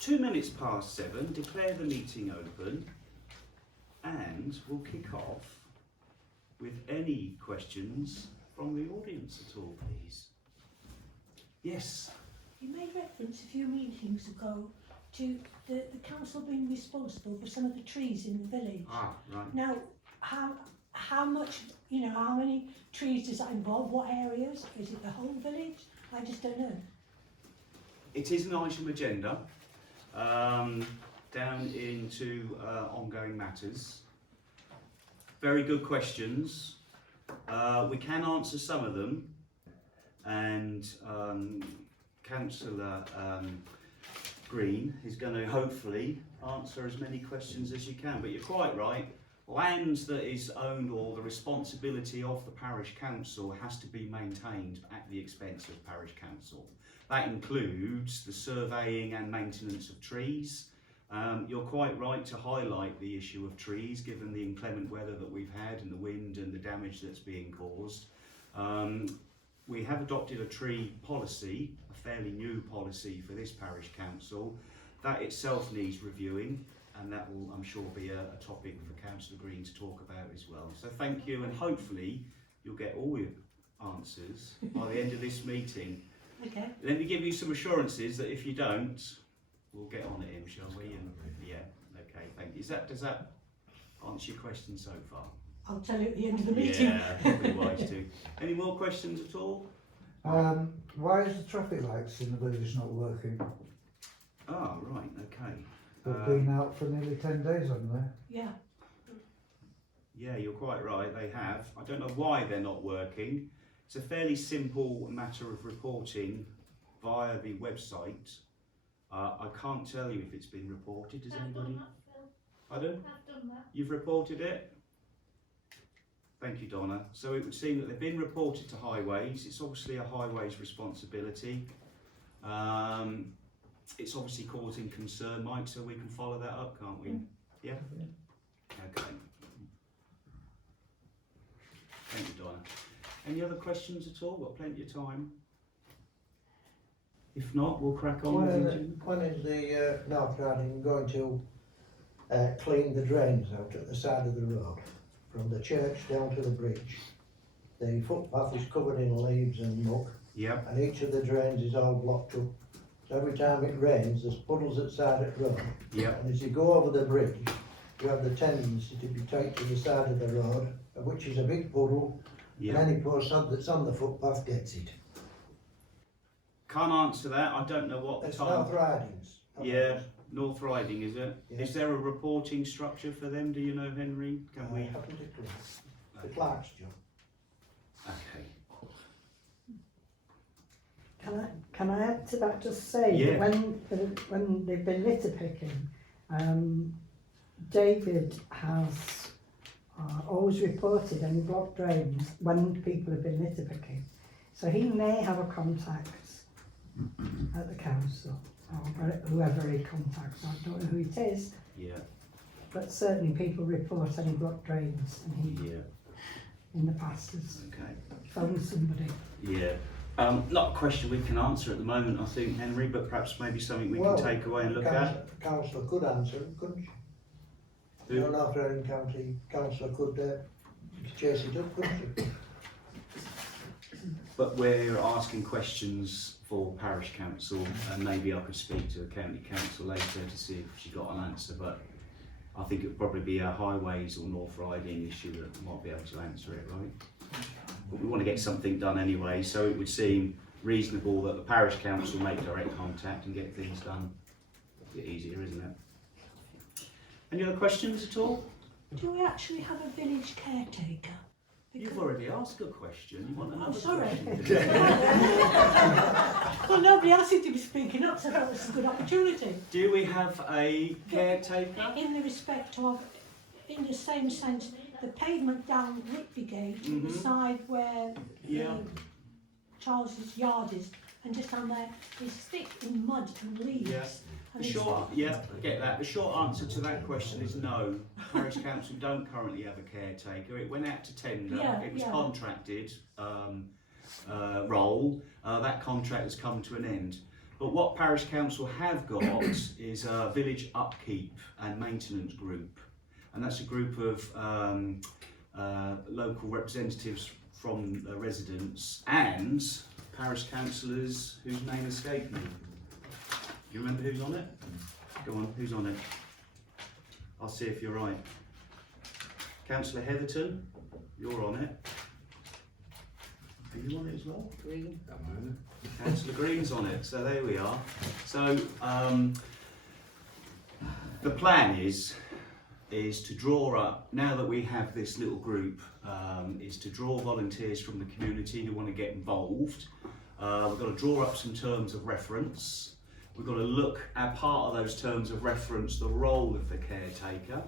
7:02, declare the meeting open, and we'll kick off with any questions from the audience at all, please. Yes? You made reference a few meetings ago to the council being responsible for some of the trees in the village. Ah, right. Now, how much, how many trees does that involve? What areas? Is it the whole village? I just don't know. It is an item agenda, down into ongoing matters. Very good questions. We can answer some of them, and Councillor Green is going to hopefully answer as many questions as you can. But you're quite right, land that is owned or the responsibility of the parish council has to be maintained at the expense of parish council. That includes the surveying and maintenance of trees. You're quite right to highlight the issue of trees, given the inclement weather that we've had and the wind and the damage that's being caused. We have adopted a tree policy, a fairly new policy for this parish council. That itself needs reviewing, and that will, I'm sure, be a topic for Councillor Green to talk about as well. So thank you, and hopefully you'll get all your answers by the end of this meeting. Okay. Let me give you some assurances that if you don't, we'll get on it, shall we? And yeah, okay, thank you. Does that answer your question so far? I'll tell you at the end of the meeting. Yeah, probably wise to. Any more questions at all? Why is the traffic lights in the village not working? Oh, right, okay. They've been out for nearly 10 days, haven't they? Yeah. Yeah, you're quite right, they have. I don't know why they're not working. It's a fairly simple matter of reporting via the website. I can't tell you if it's been reported. Does anybody? Done that, Phil. Pardon? I've done that. You've reported it? Thank you, Donna. So it would seem that they've been reported to Highways. It's obviously a Highways responsibility. It's obviously causing concern, Mike, so we can follow that up, can't we? Yeah? Okay. Thank you, Donna. Any other questions at all? Got plenty of time. If not, we'll crack on with it. When is the North Riding going to clean the drains out at the side of the road, from the church down to the bridge? The footpath is covered in leaves and muck, Yep. and each of the drains is all blocked up. So every time it rains, there's puddles at the side of the road. Yep. And as you go over the bridge, you have the tendency to be tight to the side of the road, which is a big puddle, Yep. and any poor sod that's on the footpath gets it. Can't answer that. I don't know what It's time. North Riding's. Yeah, North Riding, is it? Yes. Is there a reporting structure for them? Do you know, Henry? Can we? haven't a clue. The clerk's job. Okay. Can I add to that? Just say Yeah. that when they've been litter picking, David has always reported any blocked drains when people have been litter picking. So he may have a contact at the council, or whoever he contacts. I don't know who it is, Yeah. but certainly people report any blocked drains, and he Yeah. in the past has Okay. phoned somebody. Yeah. Not a question we can answer at the moment, I think, Henry, but perhaps maybe something we Well, can take away and look at. Councillor could answer it, couldn't she? Who? The North Riding County councillor could chase it up, couldn't she? But we're asking questions for parish council, and maybe I could speak to the county council later to see if she got an answer. But I think it would probably be a Highways or North Riding issue that might be able to answer it, right? But we want to get something done anyway, so it would seem reasonable that the parish council make direct contact and get things done. A bit easier, isn't it? Any other questions at all? Do we actually have a village caretaker? You've already asked a question. You want another sorry. question? Well, nobody else seemed to be speaking up, so I thought it was a good opportunity. Do we have a caretaker? In the respect of, in the same sense, the pavement down Whitby Gate, the side where Yeah. Charles's yard is, and just down there is thick in mud and leaves. Yeah. And The short, yeah, I get that. The short answer to that question is no. Parish Council don't currently have a caretaker. It went out to tender. Yeah, it was yeah. contracted role. That contract has come to an end. But what Parish Council have got is a village upkeep and maintenance group, and that's a group of local representatives from residents and parish councillors whose name escaped me. Do you remember who's on it? Go on, who's on it? I'll see if you're right. Councillor Heatherton, you're on it. Are you on it as well? Green. Councillor Green's on it, so there we are. So the plan is to draw up, now that we have this little group, is to draw volunteers from the community who want to get involved. We've got to draw up some terms of reference. We've got to look at part of those terms of reference, the role of the caretaker,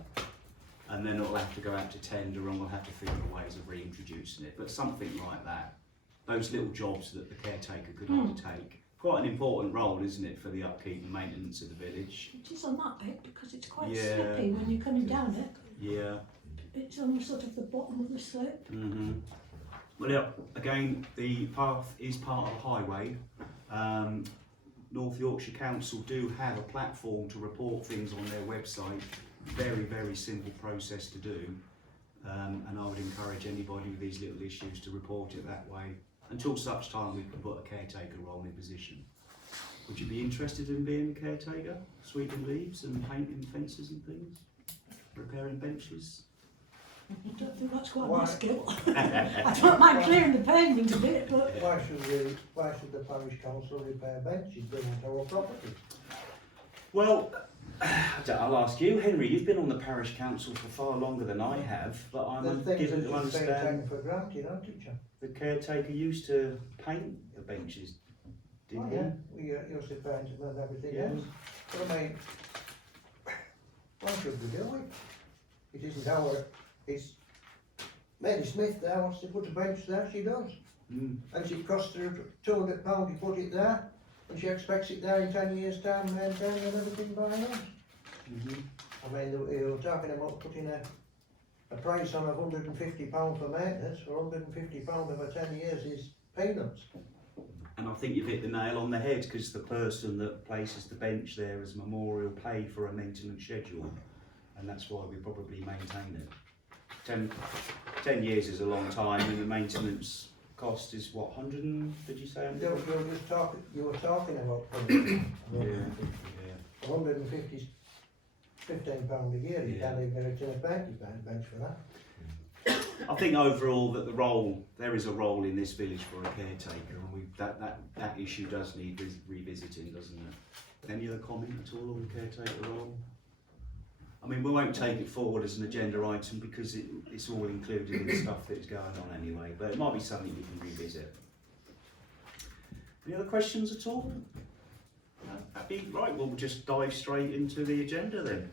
and then it'll have to go out to tender and we'll have to figure out ways of reintroducing it, but something like that. Those little jobs that the caretaker could undertake. Quite an important role, isn't it, for the upkeep and maintenance of the village? It is on that bit because it's quite Yeah. slippy when you're coming down it. Yeah. It's on sort of the bottom of the slope. Well, yeah, again, the path is part of the highway. North Yorkshire Council do have a platform to report things on their website. Very, very simple process to do. And I would encourage anybody with these little issues to report it that way until such time we can put a caretaker role in position. Would you be interested in being a caretaker? Sweeping leaves and painting fences and things? Repairing benches? I don't think that's quite Why? my skill. I don't mind clearing the pavement a bit, but Why should the parish council repair benches then at our property? Well, I'll ask you, Henry, you've been on the parish council for far longer than I have, but The I'm things given that to you've been understand taken for granted, aren't it, John? the caretaker used to paint the benches, didn't he? Yeah, we used to paint them and everything Yeah. else. But I mean, why should we do it? It isn't our, it's Mary Smith there wants to put a bench there, she does. Mm. And it cost her £200 to put it there, and she expects it there in 10 years' time, maintained and everything by us. I mean, they were talking about putting a price on of £150 for maintenance. For £150 over 10 years is peanuts. And I think you've hit the nail on the head, because the person that places the bench there as memorial paid for a maintenance schedule, and that's why we probably maintain it. 10 years is a long time, and the maintenance cost is what, 100 and, did you say? You were talking about putting Yeah. 150 is £15 a year. You Yeah. can't even get it in a bench for that. I think overall that there is a role in this village for a caretaker, and that issue does need revisiting, doesn't it? Any other comment at all on the caretaker role? I mean, we won't take it forward as an agenda item because it's all included in the stuff that's going on anyway, but it might be something we can revisit. Any other questions at all? No? Happy? Right, we'll just dive straight into the agenda then.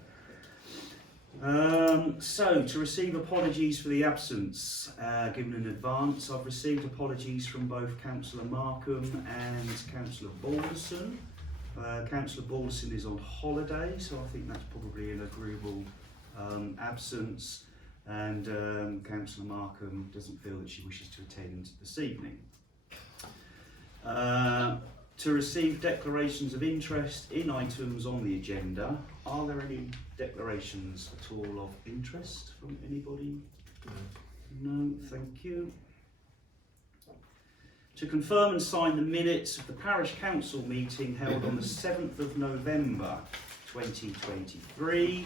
So, to receive apologies for the absence given in advance, I've received apologies from both Councillor Markham and Councillor Balderson. Councillor Balderson is on holiday, so I think that's probably an agreeable absence, and Councillor Markham doesn't feel that she wishes to attend this evening. To receive declarations of interest in items on the agenda. Are there any declarations at all of interest from anybody? No, thank you. To confirm and sign the minutes of the Parish Council meeting held on the 7th of November 2023.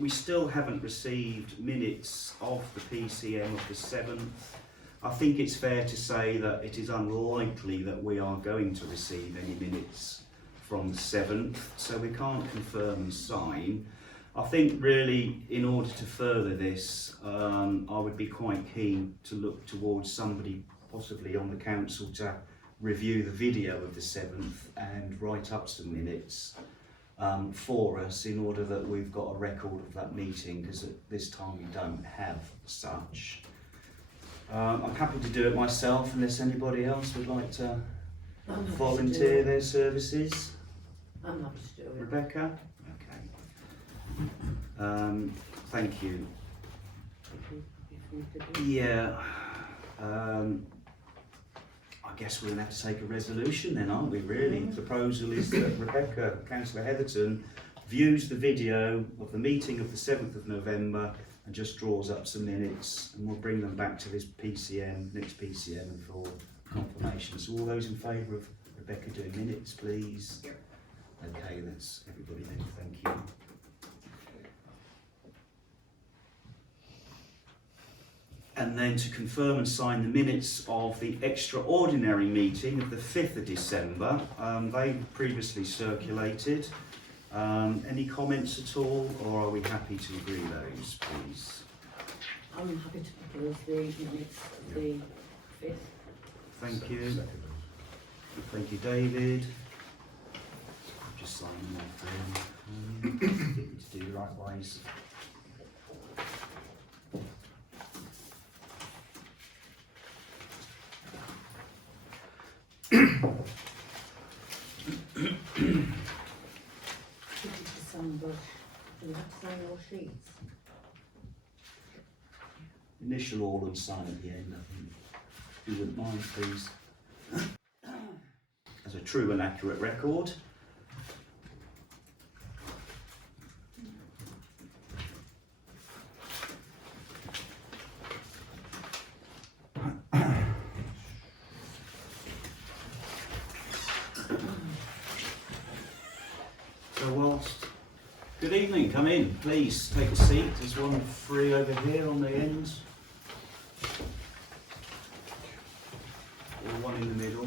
We still haven't received minutes of the PCM of the 7th. I think it's fair to say that it is unlikely that we are going to receive any minutes from the 7th, so we can't confirm and sign. I think really in order to further this, I would be quite keen to look towards somebody possibly on the council to review the video of the 7th and write up some minutes for us in order that we've got a record of that meeting, because at this time we don't have such. I'm happy to do it myself unless anybody else would like to volunteer their services. I'm happy to do it. Rebecca? Okay. Thank you. If you could do it. Yeah. I guess we're going to have to take a resolution then, aren't we, really? The proposal is that Rebecca, Councillor Heatherton, views the video of the meeting of the 7th of November and just draws up some minutes, and we'll bring them back to this PCM, next PCM, for confirmation. So all those in favour of Rebecca doing minutes, please? Yep. Okay, that's everybody then, thank you. And then to confirm and sign the minutes of the extraordinary meeting of the 5th of December. They were previously circulated. Any comments at all, or are we happy to agree those, please? I'm happy to propose the minutes of the 5th. Thank you. Thank you, David. I'll just sign them off then. To do likewise. December. Do we have to sign your sheets? Initial all and sign at the end, I think. If you wouldn't mind, please. As a true and accurate record. So whilst, good evening, come in, please take a seat. There's one free over here on the end. Or one in the middle.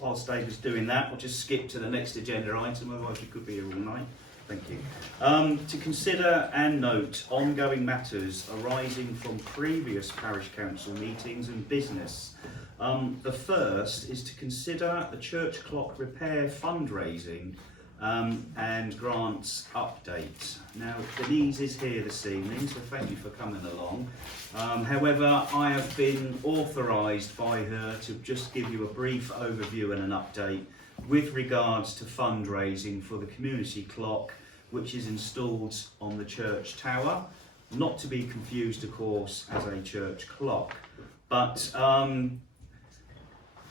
Whilst David's doing that, I'll just skip to the next agenda item, otherwise we could be here all night. Thank you. To consider and note ongoing matters arising from previous parish council meetings and business. The first is to consider the church clock repair fundraising and grants update. Now, Denise is here this evening, so thank you for coming along. However, I have been authorised by her to just give you a brief overview and an update with regards to fundraising for the community clock, which is installed on the church tower. Not to be confused, of course, as a church clock. But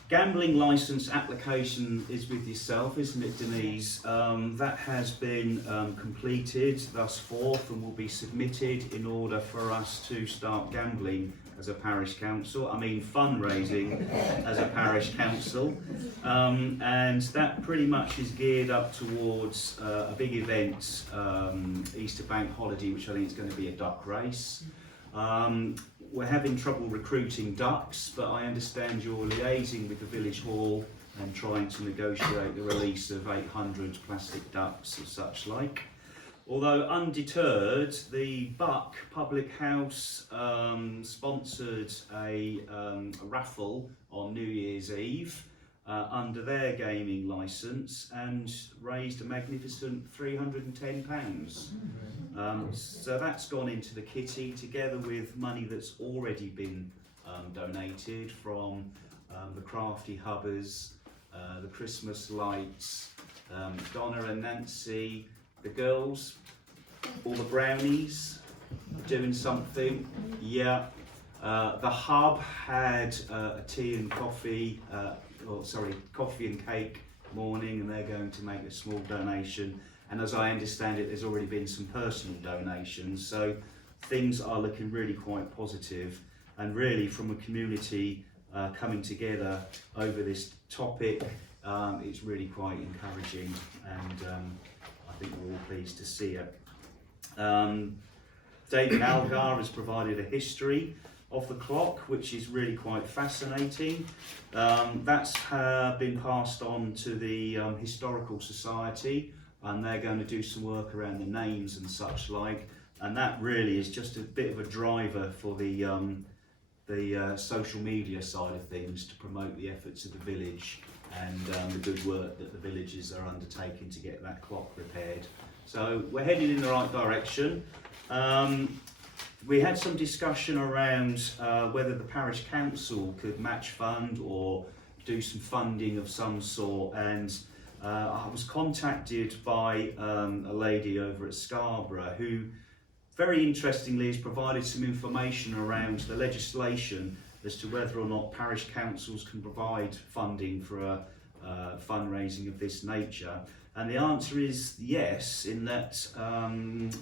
gambling licence application is with yourself, isn't it, Denise? That has been completed thus forth and will be submitted in order for us to start gambling as a parish council. I mean fundraising as a parish council. And that pretty much is geared up towards a big event, Easter Bank holiday, which I think is going to be a duck race. We're having trouble recruiting ducks, but I understand you're liaising with the village hall and trying to negotiate the release of 800 plastic ducks and such like. Although undeterred, the Buck Public House sponsored a raffle on New Year's Eve under their gaming licence and raised a magnificent £310. So that's gone into the kitty together with money that's already been donated from the Crafty Hubbers, the Christmas lights, Donna and Nancy, the girls, all the brownies doing something. Yeah. The hub had a tea and coffee, coffee and cake morning, and they're going to make a small donation. And as I understand it, there's already been some personal donations. So things are looking really quite positive, and really from a community coming together over this topic, it's really quite encouraging, and I think we're all pleased to see it. David Algar has provided a history of the clock, which is really quite fascinating. That's been passed on to the Historical Society, and they're going to do some work around the names and such like, and that really is just a bit of a driver for the social media side of things to promote the efforts of the village and the good work that the villagers are undertaking to get that clock repaired. So we're heading in the right direction. We had some discussion around whether the parish council could match fund or do some funding of some sort, and I was contacted by a lady over at Scarborough who very interestingly, has provided some information around the legislation as to whether or not parish councils can provide funding for a fundraising of this nature. And the answer is yes, in that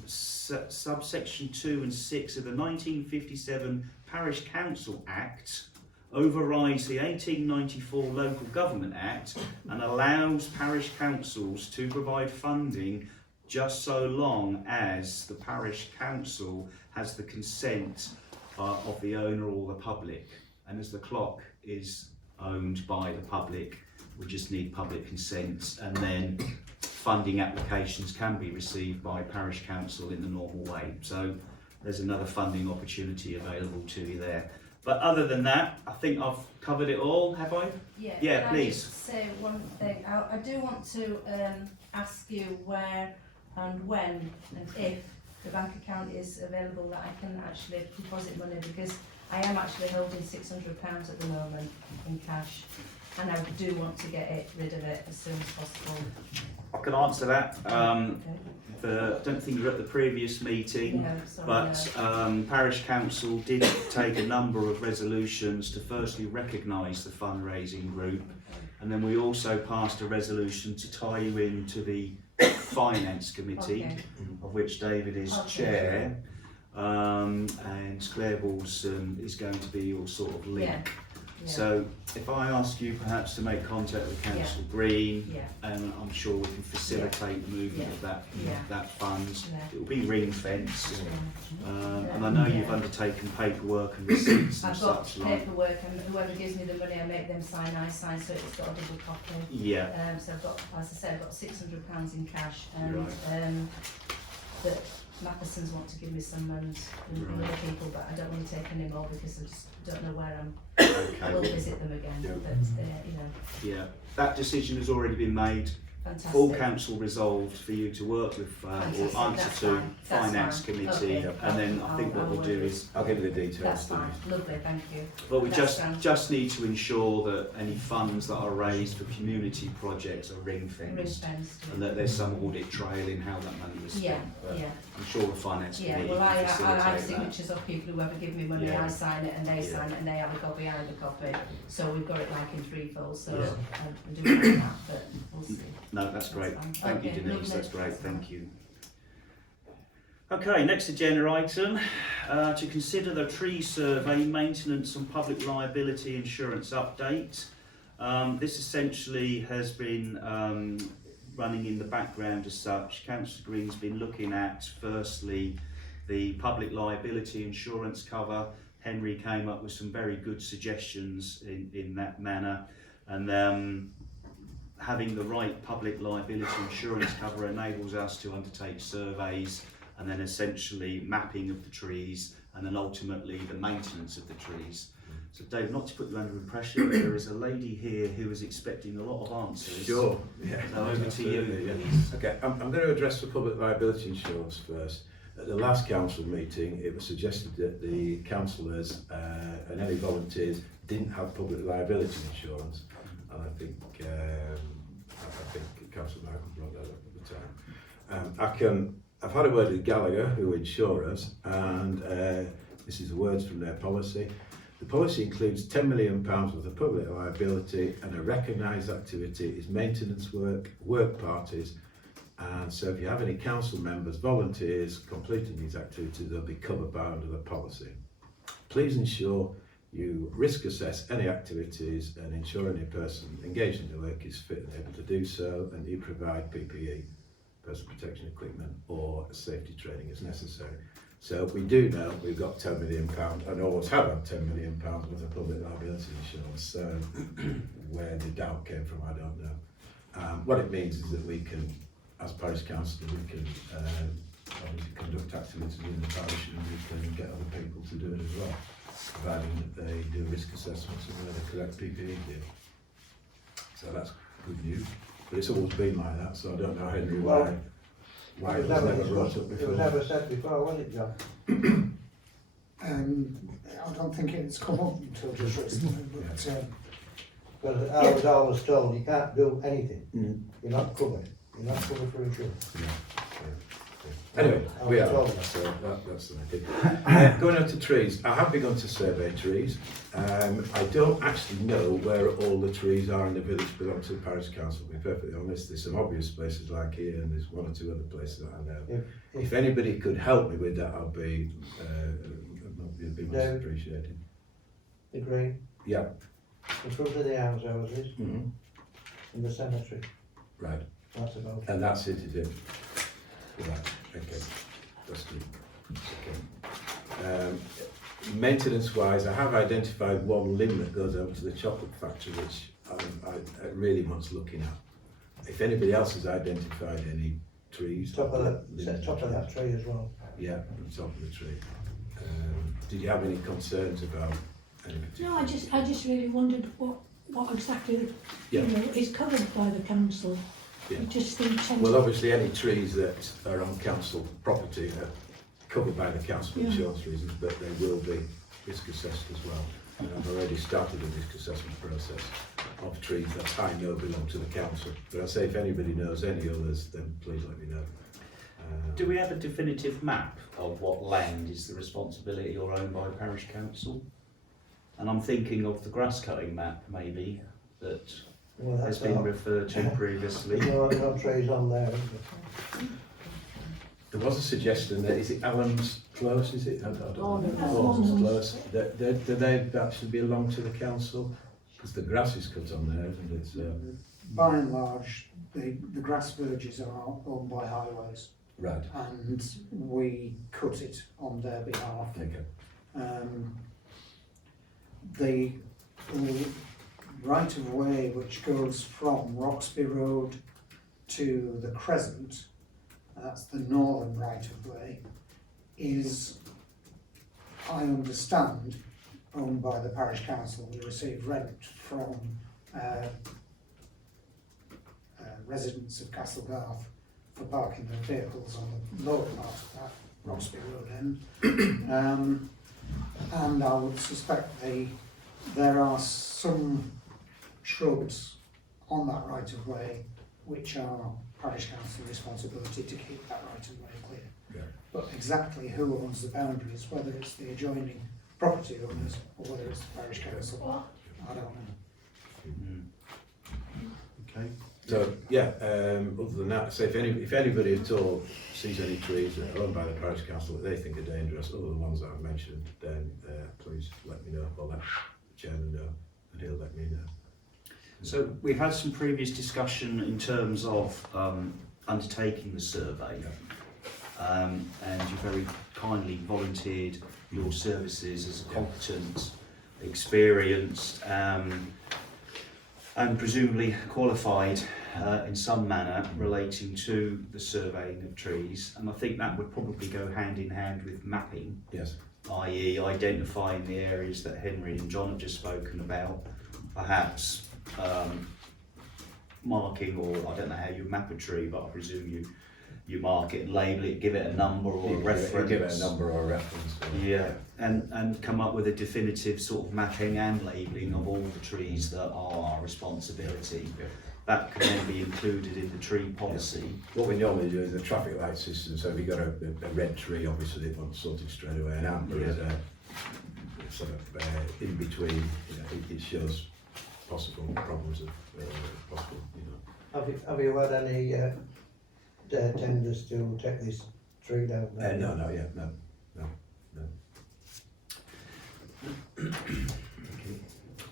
subsection 2 and 6 of the 1957 Parish Council Act overrides the 1894 Local Government Act and allows parish councils to provide funding just so long as the parish council has the consent of the owner or the public. And as the clock is owned by the public, we just need public consent, and then funding applications can be received by parish council in the normal way. So there's another funding opportunity available to you there. But other than that, I think I've covered it all, have I? Yeah, Yeah, can please. I just say one thing? I do want to ask you where and when and if the bank account is available that I can actually deposit money, because I am actually holding £600 at the moment in cash, and I do want to get rid of it as soon as possible. I can answer that. Okay. I don't think you were at the previous meeting, No, sorry, but no. Parish Council did take a number of resolutions to firstly recognise the fundraising group, and then we also passed a resolution to tie you into the Finance Committee, Okay. of which David is Okay. chair, and Cllr Balderson is going to be your sort of link. Yeah. Yeah. So if I ask you perhaps to make contact with Councillor Green, Yeah. and I'm sure we can facilitate the movement of that Yeah. that funds. Yeah. It will be ring fenced, Yeah. and I know you've Yeah. undertaken paperwork and receipts and I've got such like. paperwork, and whoever gives me the money, I make them sign, I sign, so it's got a double copy. Yeah, So I've got, as I said, I've got £600 in cash, and Right. that Matheson's want to give me some, and Right. other people, but I don't want to take any more because I just don't know where I will okay, visit them again. Yeah. But you know, yeah. That decision has already been made. fantastic. Full council resolved for you to work with Fantastic, or answer that's to fine, that's Finance fine. Committee, Okay. and then I think what I'll we'll do work is. I'll give you the details. That's fine, lovely, thank you. But we That's grand. just need to ensure that any funds that are raised for community projects are ring Ring fenced, fenced. and that there's some audit trail in how that money was Yeah, spent. But yeah. I'm sure the Finance Yeah, Committee well, I can have facilitate that. signatures of people who ever give me money, Yeah. I sign it, and they Yeah. sign it, and they have a copy, I have a copy. So we've got it like in threefold, so Yeah. I'm doing that, but we'll see. No, that's great. That's fine. Thank you, Okay, Denise. lovely. That's great. That's Thank fine. you. Okay, next agenda item, to consider the tree survey, maintenance and public liability insurance update. This essentially has been running in the background as such. Councillor Green's been looking at, firstly, the public liability insurance cover. Henry came up with some very good suggestions in that manner, and having the right public liability insurance cover enables us to undertake surveys, and then essentially mapping of the trees, and then ultimately the maintenance of the trees. So Dave, not to put you under pressure, but there is a lady here who is expecting a lot of answers. Sure, yeah. So over to you, Absolutely, yeah. please. Okay, I'm going to address the public liability insurance first. At the last council meeting, it was suggested that the councillors and any volunteers didn't have public liability insurance, and I think Councillor Markham brought that up at the time. I've had a word with Gallagher, who insure us, and this is the words from their policy. The policy includes £10 million worth of public liability, and a recognised activity is maintenance work parties, and so if you have any council members, volunteers completing these activities, they'll be covered by under the policy. Please ensure you risk assess any activities and ensure any person engaged in the work is fit and able to do so, and you provide PPE, personal protection equipment, or safety training as necessary. So we do know we've got £10 million, and always have had £10 million worth of public liability insurance. So where the doubt came from, I don't know. What it means is that we can, as parish council, we can obviously conduct activities in the parish, and we can get other people to do it as well, providing that they do risk assessments and where the correct PPE gear. So that's good news. But it's always been like that, so I don't know, Henry, why it was never brought up It before. was never said before, was it, John? I don't think it's come up until just recently, but Because I was always told you can't do anything. Mm. You're not covered. You're not covered for insurance. Yeah. Anyway, I we was are, told that. so that's the thing. Going on to trees, I have begun to survey trees. I don't actually know where all the trees are in the village belong to the parish council, to be perfectly honest. There's some obvious places like here, and there's one or two other places that I know. If anybody could help me with that, I'd be much No. appreciated. The green, Yeah. in front of the houses, Mm-hmm. and the cemetery, Right. that's about it. And that's it, is it? Right, okay, that's good. Okay. Maintenance wise, I have identified one limb that goes over to the chocolate factory, which I really wants looking at. If anybody else has identified any trees. Top of limbs that, of top of that tree as well. Yeah, on top of the tree. Did you have any concerns about any particular? No, I just really wondered what exactly, Yeah. you know, is covered by the council. Yeah. You just think tend Well, to, obviously, any trees that are on council property are covered by the council for Yeah. insurance reasons, but they will be risk assessed as well. And I've already started a risk assessment process of trees that I know belong to the council. But I say, if anybody knows any others, then please let me know. Do we have a definitive map of what land is the responsibility or owned by parish council? And I'm thinking of the grass cutting map maybe that Well, has that's been all. referred to previously. No trees on there, is There was a suggestion that, is it Allen's Close, is it? I don't know. That's Thornton's London's. Close. Do they actually belong to the council? Because the grass is cut on there, and it's, By and large, the grass verges are owned by highways, right, and we cut it on their behalf. okay. The right of way which goes from Roxby Road to the Crescent, that's the northern right of way, is, I understand, owned by the parish council. We receive rent from residents of Castlegarth for parking their vehicles on the lower part of that Roxby Road end. And I would suspect there are some shrubs on that right of way which are parish council responsibility to keep that right of way clear. Yeah. But exactly who owns the boundaries, whether it's the adjoining property owners or whether it's the parish council, I don't know. Okay. So, yeah, other than that, so if anybody at all sees any trees that are owned by the parish council that they think are dangerous, other than the ones that I've mentioned, then please let me know, or let the chairman know, and he'll let me know. So we've had some previous discussion in terms of undertaking the survey, and you very kindly volunteered your services as a competent, experienced, and presumably qualified in some manner relating to the surveying of trees, and I think that would probably go hand in hand with mapping, Yes. i.e. identifying the areas that Henry and John have just spoken about, perhaps marking, or I don't know how you map a tree, but I presume you mark it and label it, give it a number or a reference. Give it a number or a reference. Yeah, and come up with a definitive sort of mapping and labelling of all the trees that are our responsibility. Yeah. That can then be included in the tree policy. What we normally do is a traffic light system, so if you've got a red tree, obviously it wants sorted straight away, and amber is a sort of in between, you know, it shows possible problems of possible, you know. Have you had any tenders to take this tree down there? No, not yet, no.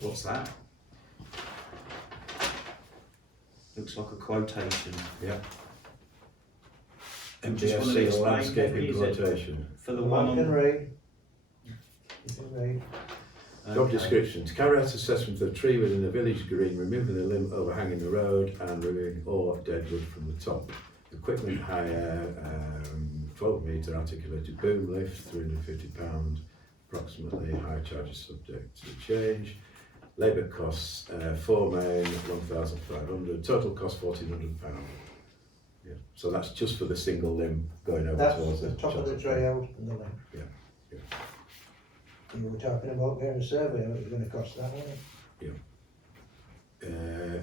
What's that? Looks like a quotation. Yeah. Just wanna MBSC explain, landscaping maybe, is it- quotation. For the Well, one I can on... read. You can read. Job Okay. description, to carry out assessment of the tree within the village green, removing the limb overhanging the road and removing all dead wood from the top. Equipment hire, 12 metre articulated boom lift, £350, approximately, hire charges subject to change. Labour costs, 4 main, 1,500, total cost £1,400. Yeah, so that's just for the single limb going over That's towards the top of the tree out and the left. Yeah, yeah. You were talking about getting a survey, it was going to cost that, wasn't it?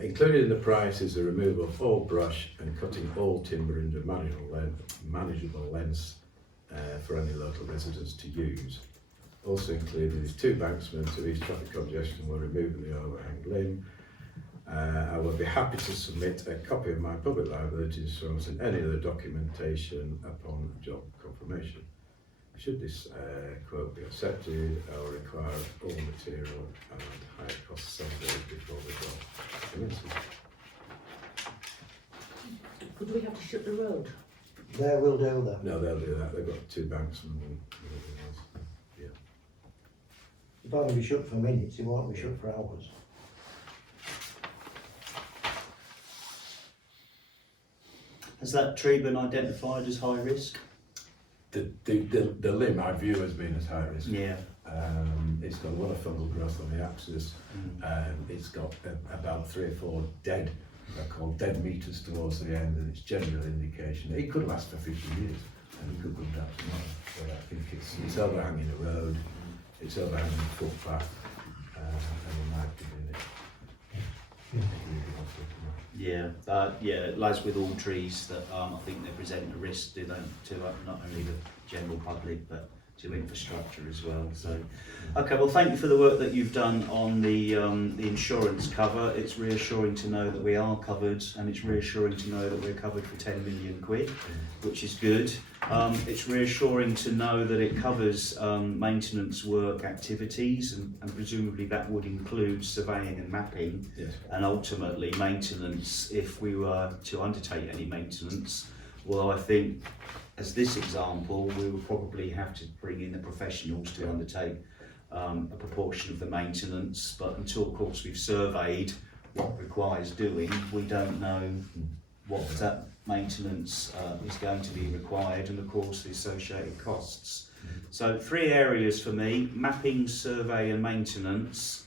Included in the price is the removal of all brush and cutting all timber into manageable lengths for any local residents to use. Also included is 2 banksmen to ease traffic congestion while removing the overhang limb. I will be happy to submit a copy of my public liability insurance and any other documentation upon job confirmation. Should this quote be accepted, I will require all material and higher costs surveyed before the job commences. Would we have to shut the road? They will do that. No, they'll do that. They've got 2 banksmen and everything else. It'll only be shut for minutes, it won't be shut for hours. Has that tree been identified as high risk? The limb I view as being as high risk. Yeah. It's got a lot of fungal growth on the axis. It's got about 3 or 4 dead, they're called dead meters towards the end, and it's general indication that it could last for 50 years and it could come down tomorrow. But I think it's overhanging the road, it's overhanging the footpath, and it might be doing it. Yeah, as with all trees that I think they present a risk to not only the general public but to infrastructure as well. So, okay, well, thank you for the work that you've done on the insurance cover. It's reassuring to know that we are covered, and it's reassuring to know that we're covered for 10 million quid, which is good. It's reassuring to know that it covers maintenance work activities, and presumably that would include surveying and mapping, Yes. and ultimately maintenance if we were to undertake any maintenance. Well, I think, as this example, we will probably have to bring in the professionals to undertake a proportion of the maintenance, but until, of course, we've surveyed what requires doing, we don't know what that maintenance is going to be required, and of course the associated costs. So 3 areas for me: mapping, survey and maintenance.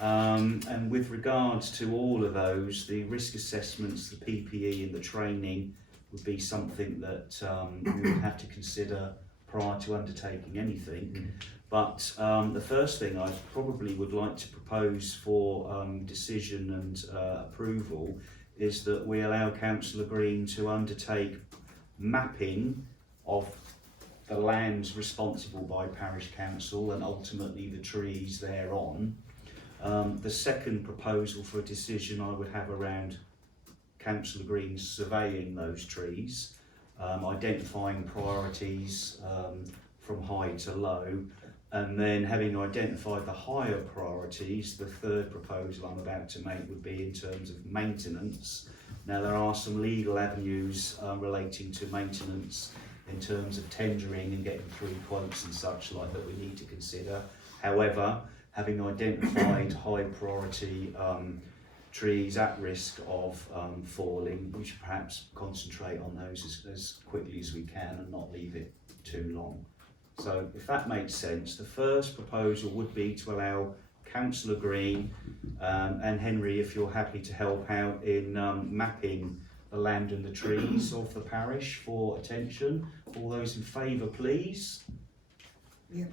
And with regards to all of those, the risk assessments, the PPE and the training would be something that we would have to consider prior to undertaking anything. But the first thing I probably would like to propose for decision and approval is that we allow Councillor Green to undertake mapping of the lands responsible by Parish Council and ultimately the trees thereon. The second proposal for a decision I would have around Councillor Green surveying those trees, identifying priorities from high to low, and then having identified the higher priorities, the third proposal I'm about to make would be in terms of maintenance. Now, there are some legal avenues relating to maintenance in terms of tendering and getting through quotes and such like that we need to consider. However, having identified high priority trees at risk of falling, we should perhaps concentrate on those as quickly as we can and not leave it too long. So if that makes sense, the first proposal would be to allow Councillor Green and Henry, if you're happy to help out in mapping the land and the trees of the parish for attention. All those in favour, please. Yep.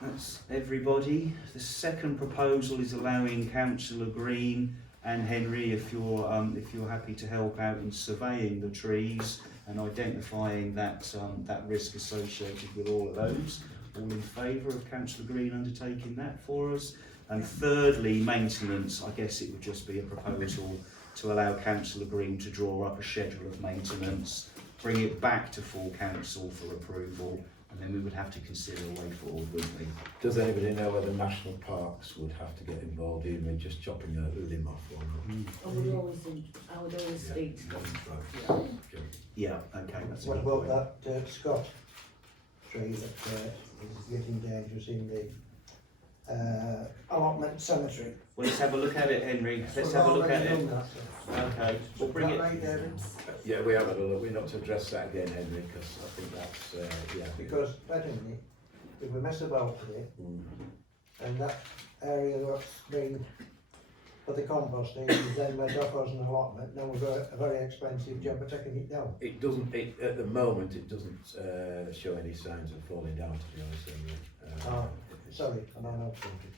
That's everybody. The second proposal is allowing Councillor Green and Henry, if you're happy to help out in surveying the trees and identifying that risk associated with all of those. All in favour of Councillor Green undertaking that for us? And thirdly, maintenance. I guess it would just be a proposal to allow Councillor Green to draw up a schedule of maintenance, bring it back to full council for approval, and then we would have to consider a way forward, wouldn't we? Does anybody know whether national parks would have to get involved even in just chopping a limb off or not? I would always speak. Right. Okay. Yeah, okay, that's a What good about point. that Scott tree that is getting dangerous in the allotment cemetery? Well, let's have a look at it, Henry. Let's have a look at it. Okay, we'll bring it. Right, David? Yeah, we have had a look. We're not to address that again, Henry, because I think that's, yeah. Because presently, if we mess about with it, and that area that's been for the composting is then made up as an allotment, then we've got a very expensive job of taking it down. It doesn't, at the moment, it doesn't show any signs of falling down, to be honest with you. Oh, sorry, I'm not something.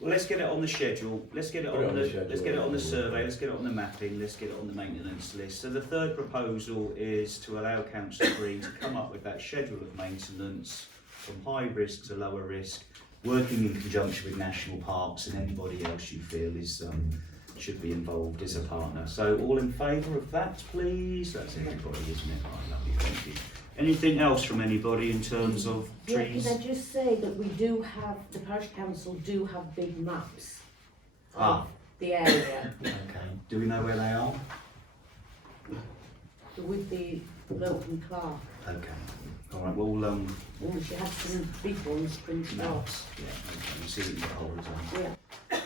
Well, let's get it on the schedule. Let's get it Put it on on the. the schedule, Let's get it on the yeah. survey. Let's get it on the mapping. Let's get it on the maintenance list. So the third proposal is to allow Councillor Green to come up with that schedule of maintenance from high risk to lower risk, working in conjunction with national parks and anybody else you feel is should be involved as a partner. So all in favour of that, please? That's everybody, isn't it? Right, lovely, thank you. Anything else from anybody in terms of Yeah, trees? can I just say that we do have, the parish council do have big maps Ah. of the area Okay. Do we know where they are? with the local Cllr. Okay. All right. Well, And she had some big ones printed off. maps. Yeah. Okay. You see what you got hold of. Yeah.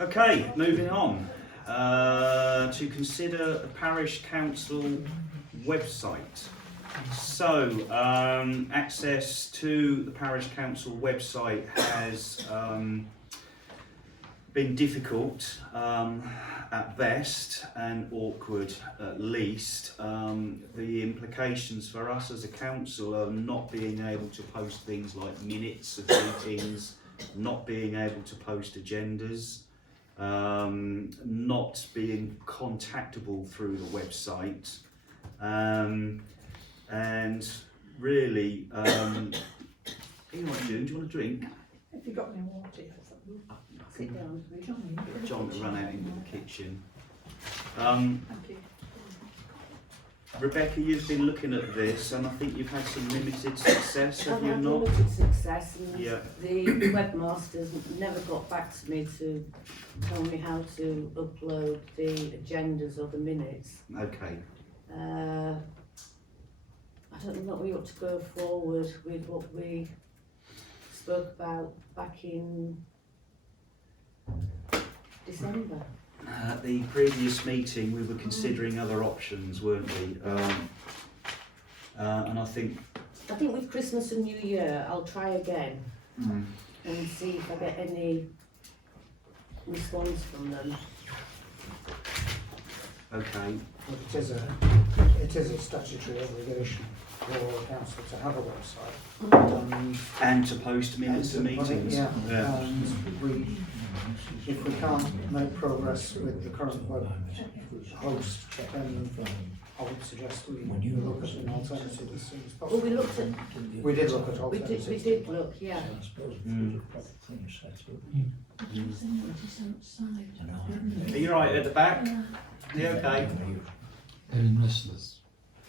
Okay. Moving on. To consider the parish council website. So, access to the parish council website has been difficult at best and awkward at least. The implications for us as a council are not being able to post things like minutes of meetings, not being able to post agendas, not being contactable through the website. And really, what do you want to do? Do you want a drink? Have you got any water or something? Sit down. Johnny, John to run out into the kitchen. Thank you. Rebecca, you've been looking at this, and I think you've had some limited success, have I've you had not? limited success, and Yeah. the webmasters never got back to me to tell me how to upload the agendas or the minutes. Okay. I don't know what we ought to go forward with what we spoke about back in December. At the previous meeting, we were considering other options, weren't we? And I think. I think with Christmas and New Year, I'll try again and see if I get any response from them. Okay. But it is a statutory obligation for the council to have a website. And to post minutes of and to put it- meetings. Yeah, and if we can't make progress with the current web host, then I would suggest we look at an alternative as soon as Well, possible. we looked at, We did look at we alternatives. did look, yeah. Are you right at the back? You okay?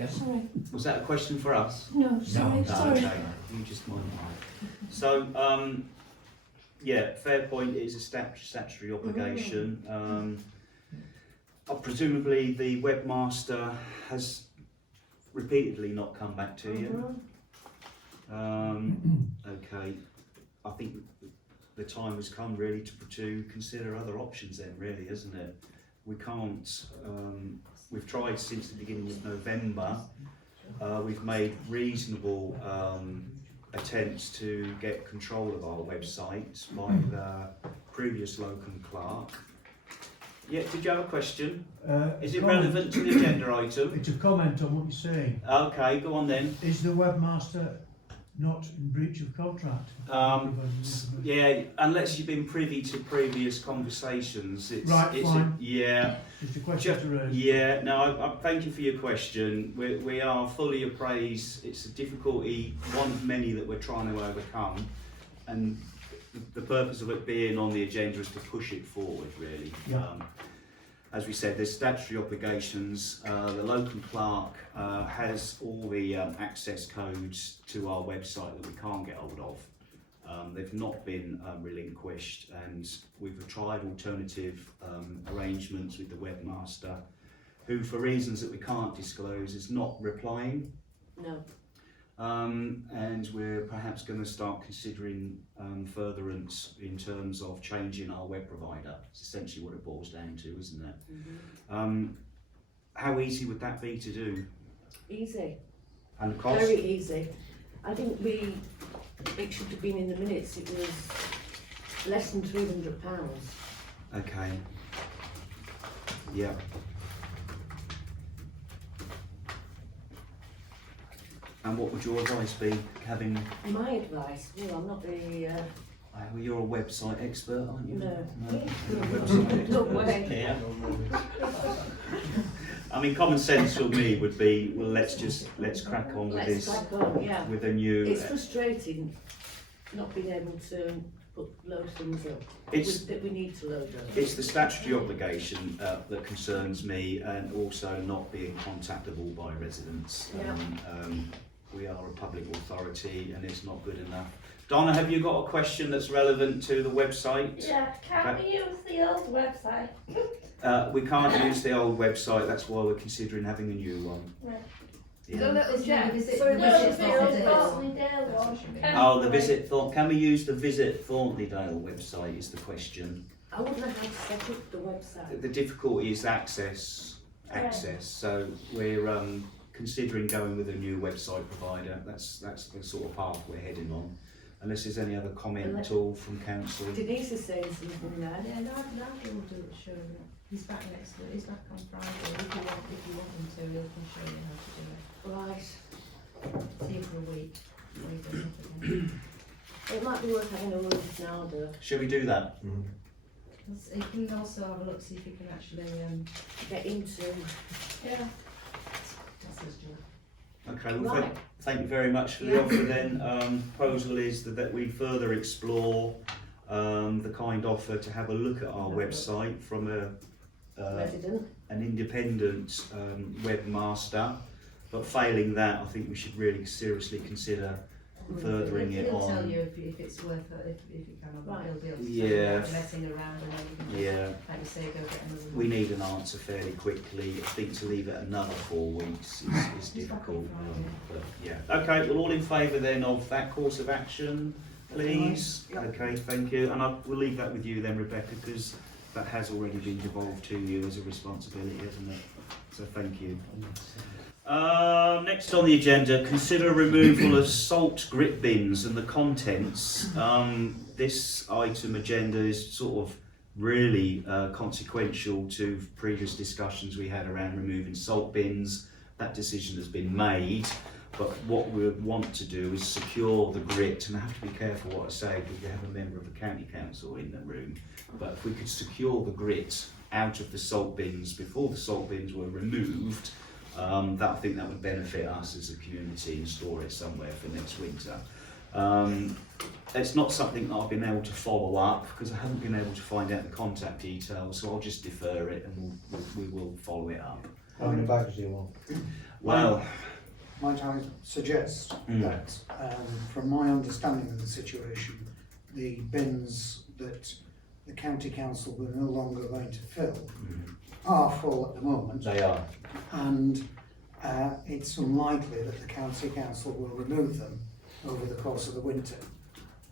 Sorry, Was that a question for us? no, sorry, Oh, sorry. okay. You just mind. So, yeah, fair point. It is a statutory obligation. Presumably, the webmaster has repeatedly not come back to you. Okay, I think the time has come really to consider other options. Then, really, isn't it? We can't. We've tried since the beginning of November. We've made reasonable attempts to get control of our website by the previous local clerk. Yeah, did you have a question? Is it relevant to the agenda item? It's a comment on what you're saying. Okay, go on then. Is the webmaster not in breach of contract? Yeah, unless you've been privy to previous conversations. Right, fine. Yeah. Just a question to raise. Yeah, no, I thank you for your question. We are fully appraised. It's a difficulty, one of many that we're trying to overcome, and the purpose of it being on the agenda is to push it forward, really. Yeah. As we said, there's statutory obligations. The local clerk has all the access codes to our website that we can't get hold of. They've not been relinquished, and we've tried alternative arrangements with the webmaster, who, for reasons that we can't disclose, is not replying. No. And we're perhaps going to start considering furtherance in terms of changing our web provider. It's essentially what it boils down to, isn't it? How easy would that be to do? Easy. And the cost? Very easy. I think it should have been in the minutes, it was less than £300. Okay. Yeah. And what would your advice be, having... My advice, well, I'm not the Well, you're a website expert, aren't you? No. Website No expert. way. Yeah. I mean, common sense for me would be, well, let's crack on with Let's this, crack on, yeah. with a new. It's frustrating not being able to load things up. That we need to load up. It's the statutory obligation that concerns me, and also not being contactable by residents. Yeah. We are a public authority, and it's not good enough. Donna, have you got a question that's relevant to the website? Yeah, can't we use the old website? We can't use the old website, that's why we're considering having a new one. Right. Yeah. Is there a visit? No, visit the Thornton? old Bartley one. Oh, the Visit Thornton, can we use the Visit Thornleydale website is the question. I wouldn't know how to set up the website. The difficulty is access, so we're considering going with a new website provider. That's the sort of path we're heading on. Unless there's any other comment at all from council. Denise is saying something there. Yeah, no, he'll do it, sure. He's back he's back on Friday. If you want him to, he can show you how to do it. Right. See you for a week. Or he does it again. It might be worth having a word with Naldo. Should we do that? You can also have a look, see if you can actually, Get into. yeah. That's his job. Okay, well, Right. thank you very much for the offer then. Proposal is that we further explore the kind offer to have a look at our website from Resident. an independent webmaster. But failing that, I think we should really seriously consider furthering it He'll on. tell you if it's worth it, if you can, or Right. he'll be able to Yeah. tell you without messing around, and then you can just, Yeah, like you say, go get another one. we need an answer fairly quickly. I think to leave it another 4 weeks is difficult. But yeah, okay, well, all in favour then of that course of action, please? Okay, thank you. And we'll leave that with you then, Rebecca, because that has already been devolved to you as a responsibility, hasn't it? So thank you. Next on the agenda, consider removal of salt grit bins and the contents. This item agenda is sort of really consequential to previous discussions we had around removing salt bins. That decision has been made, but what we would want to do is secure the grit, and I have to be careful what I say because we have a member of the county council in the room, but if we could secure the grit out of the salt bins before the salt bins were removed, I think that would benefit us as a community and store it somewhere for next winter. It's not something that I've been able to follow up because I haven't been able to find out the contact details, so I'll just defer it and we will follow it up. How many bags do you want? Well, Might I suggest that, from my understanding of the situation, the bins that the county council were no longer going to fill are full at the moment, they are. and it's unlikely that the county council will remove them over the course of the winter.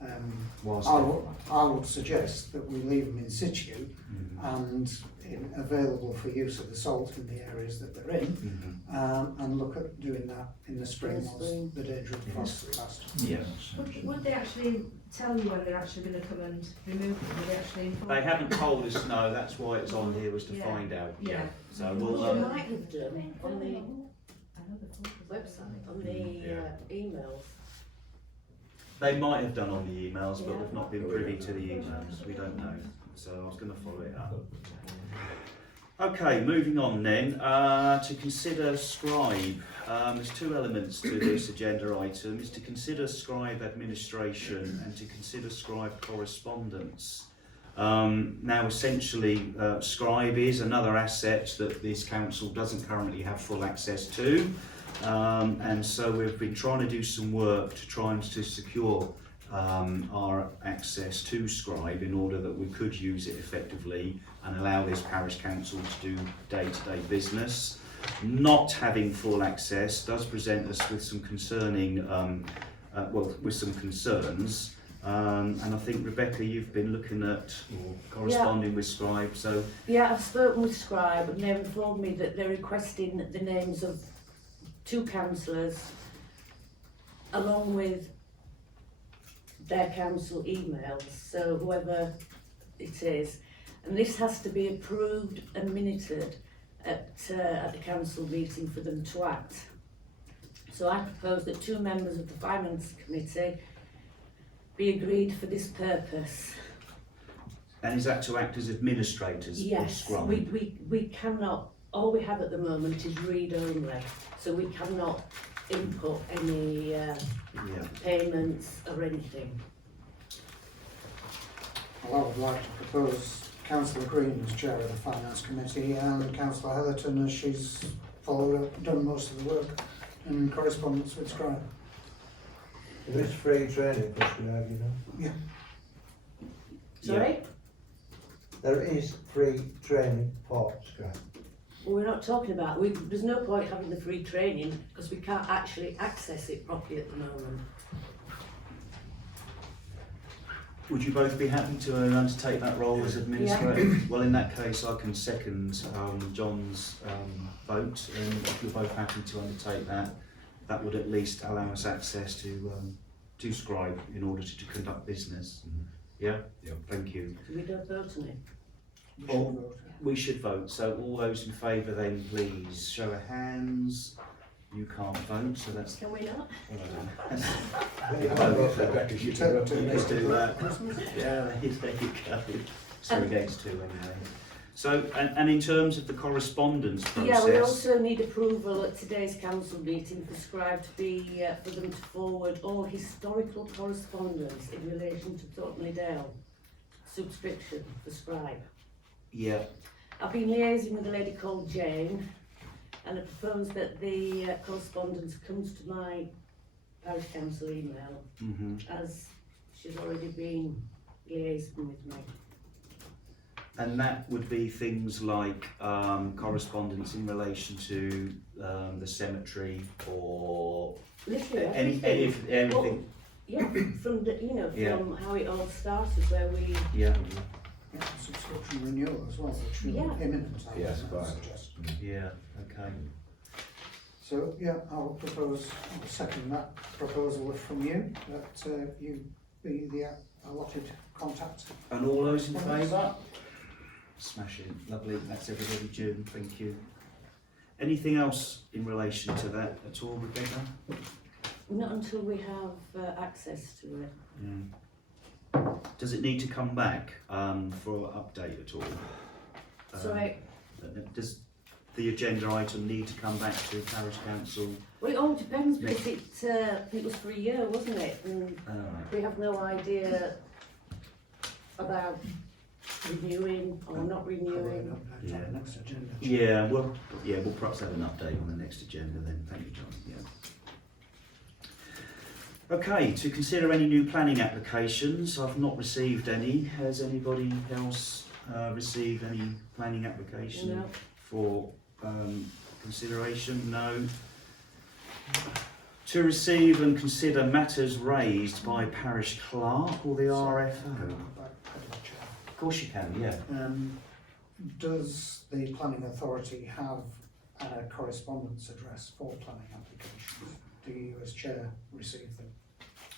I would suggest that we leave them in situ and available for use of the salt in the areas that they're in, and look at doing that in the spring once the danger of frost is past. Yeah. Would they actually tell you when they're actually going to come and remove them? Would they actually inform They you? haven't told us no, that's why it's on here, was to Yeah. find out. Yeah. So Well, we'll, they might have done on the I know the focus. website, on the emails. they might have done on the emails, but we've not been privy to the emails, we don't know. So I was going to follow it up. Okay, moving on then, to consider Scribe. There's two elements to this agenda item, is to consider Scribe administration and to consider Scribe correspondence. Now essentially Scribe is another asset that this council doesn't currently have full access to, and so we've been trying to do some work to try and to secure our access to Scribe in order that we could use it effectively and allow this parish council to do day-to-day business. Not having full access does present us with some concerning, with some concerns. And I think, Rebecca, you've been looking at or corresponding with Scribe, so... Yeah, I've spoken with Scribe and they've informed me that they're requesting the names of 2 councillors along with their council emails, so whoever it is. And this has to be approved and minuted at the council meeting for them to act. So I propose that 2 members of the Finance Committee be agreed for this purpose. And is that to act as administrators for Yes, Scrum? we cannot, all we have at the moment is read only, so we cannot input any Yeah. payments or anything. Well, I would like to propose Councillor Green as chair of the Finance Committee and Councillor Heatherton as she's followed up, done most of the work in correspondence with Scribe. There is free training for Scribe, you know. Sorry? There is free training for Scribe. Well, we're not talking about, there's no point having the free training because we can't actually access it properly at the moment. Would you both be happy to undertake that role as administrator? Well, in that case, I can second John's vote, and if you're both happy to undertake that, that would at least allow us access to Scribe in order to conduct business. Yeah? Yeah. Thank you. So we don't vote on it. We should vote. We should vote, so all those in favour then please show of hands. You can't vote, so that's... Can we not? Rebecca, you can vote. Let's do that. Yeah, there you go. So against 2 anyway. So, and in terms of the correspondence process... Yeah, we also need approval at today's council meeting for Scribe to be, for them to forward all historical correspondence in relation to Thornton subscription for Scribe. Yeah, I've been liaising with a lady called Jane, and I propose that the correspondence comes to my parish council email, as she's already been liaising with me. and that would be things like correspondence in relation to the cemetery or Literally anything. Well, yeah, from the, from how it all started, where we, Yeah, Yeah, subscription renewal as well, which is Yeah. imminent, I Yes, would fine. suggest. yeah, okay. So, yeah, I'll second that proposal from you, that you be the allotted contact. And all those in favour? Smashing, lovely, that's everybody, June, thank you. Anything else in relation to that at all, Rebecca? not until we have access to it. Yeah. Does it need to come back for an update at all? Sorry, Does the agenda item need to come back to Parish Council? well, it all depends, because it was for a year, wasn't it? And Alright. we have no idea about renewing or not renewing. Yeah. Next agenda. Yeah, we'll perhaps have an update on the next agenda then, thank you, John, yeah. Okay, to consider any new planning applications, I've not received any. Has anybody else received any planning application No. for consideration? No. To receive and consider matters raised by Parish Clerk or the RFO? Of course you can, yeah. Does the planning authority have a correspondence address for planning applications? Do you as chair receive them?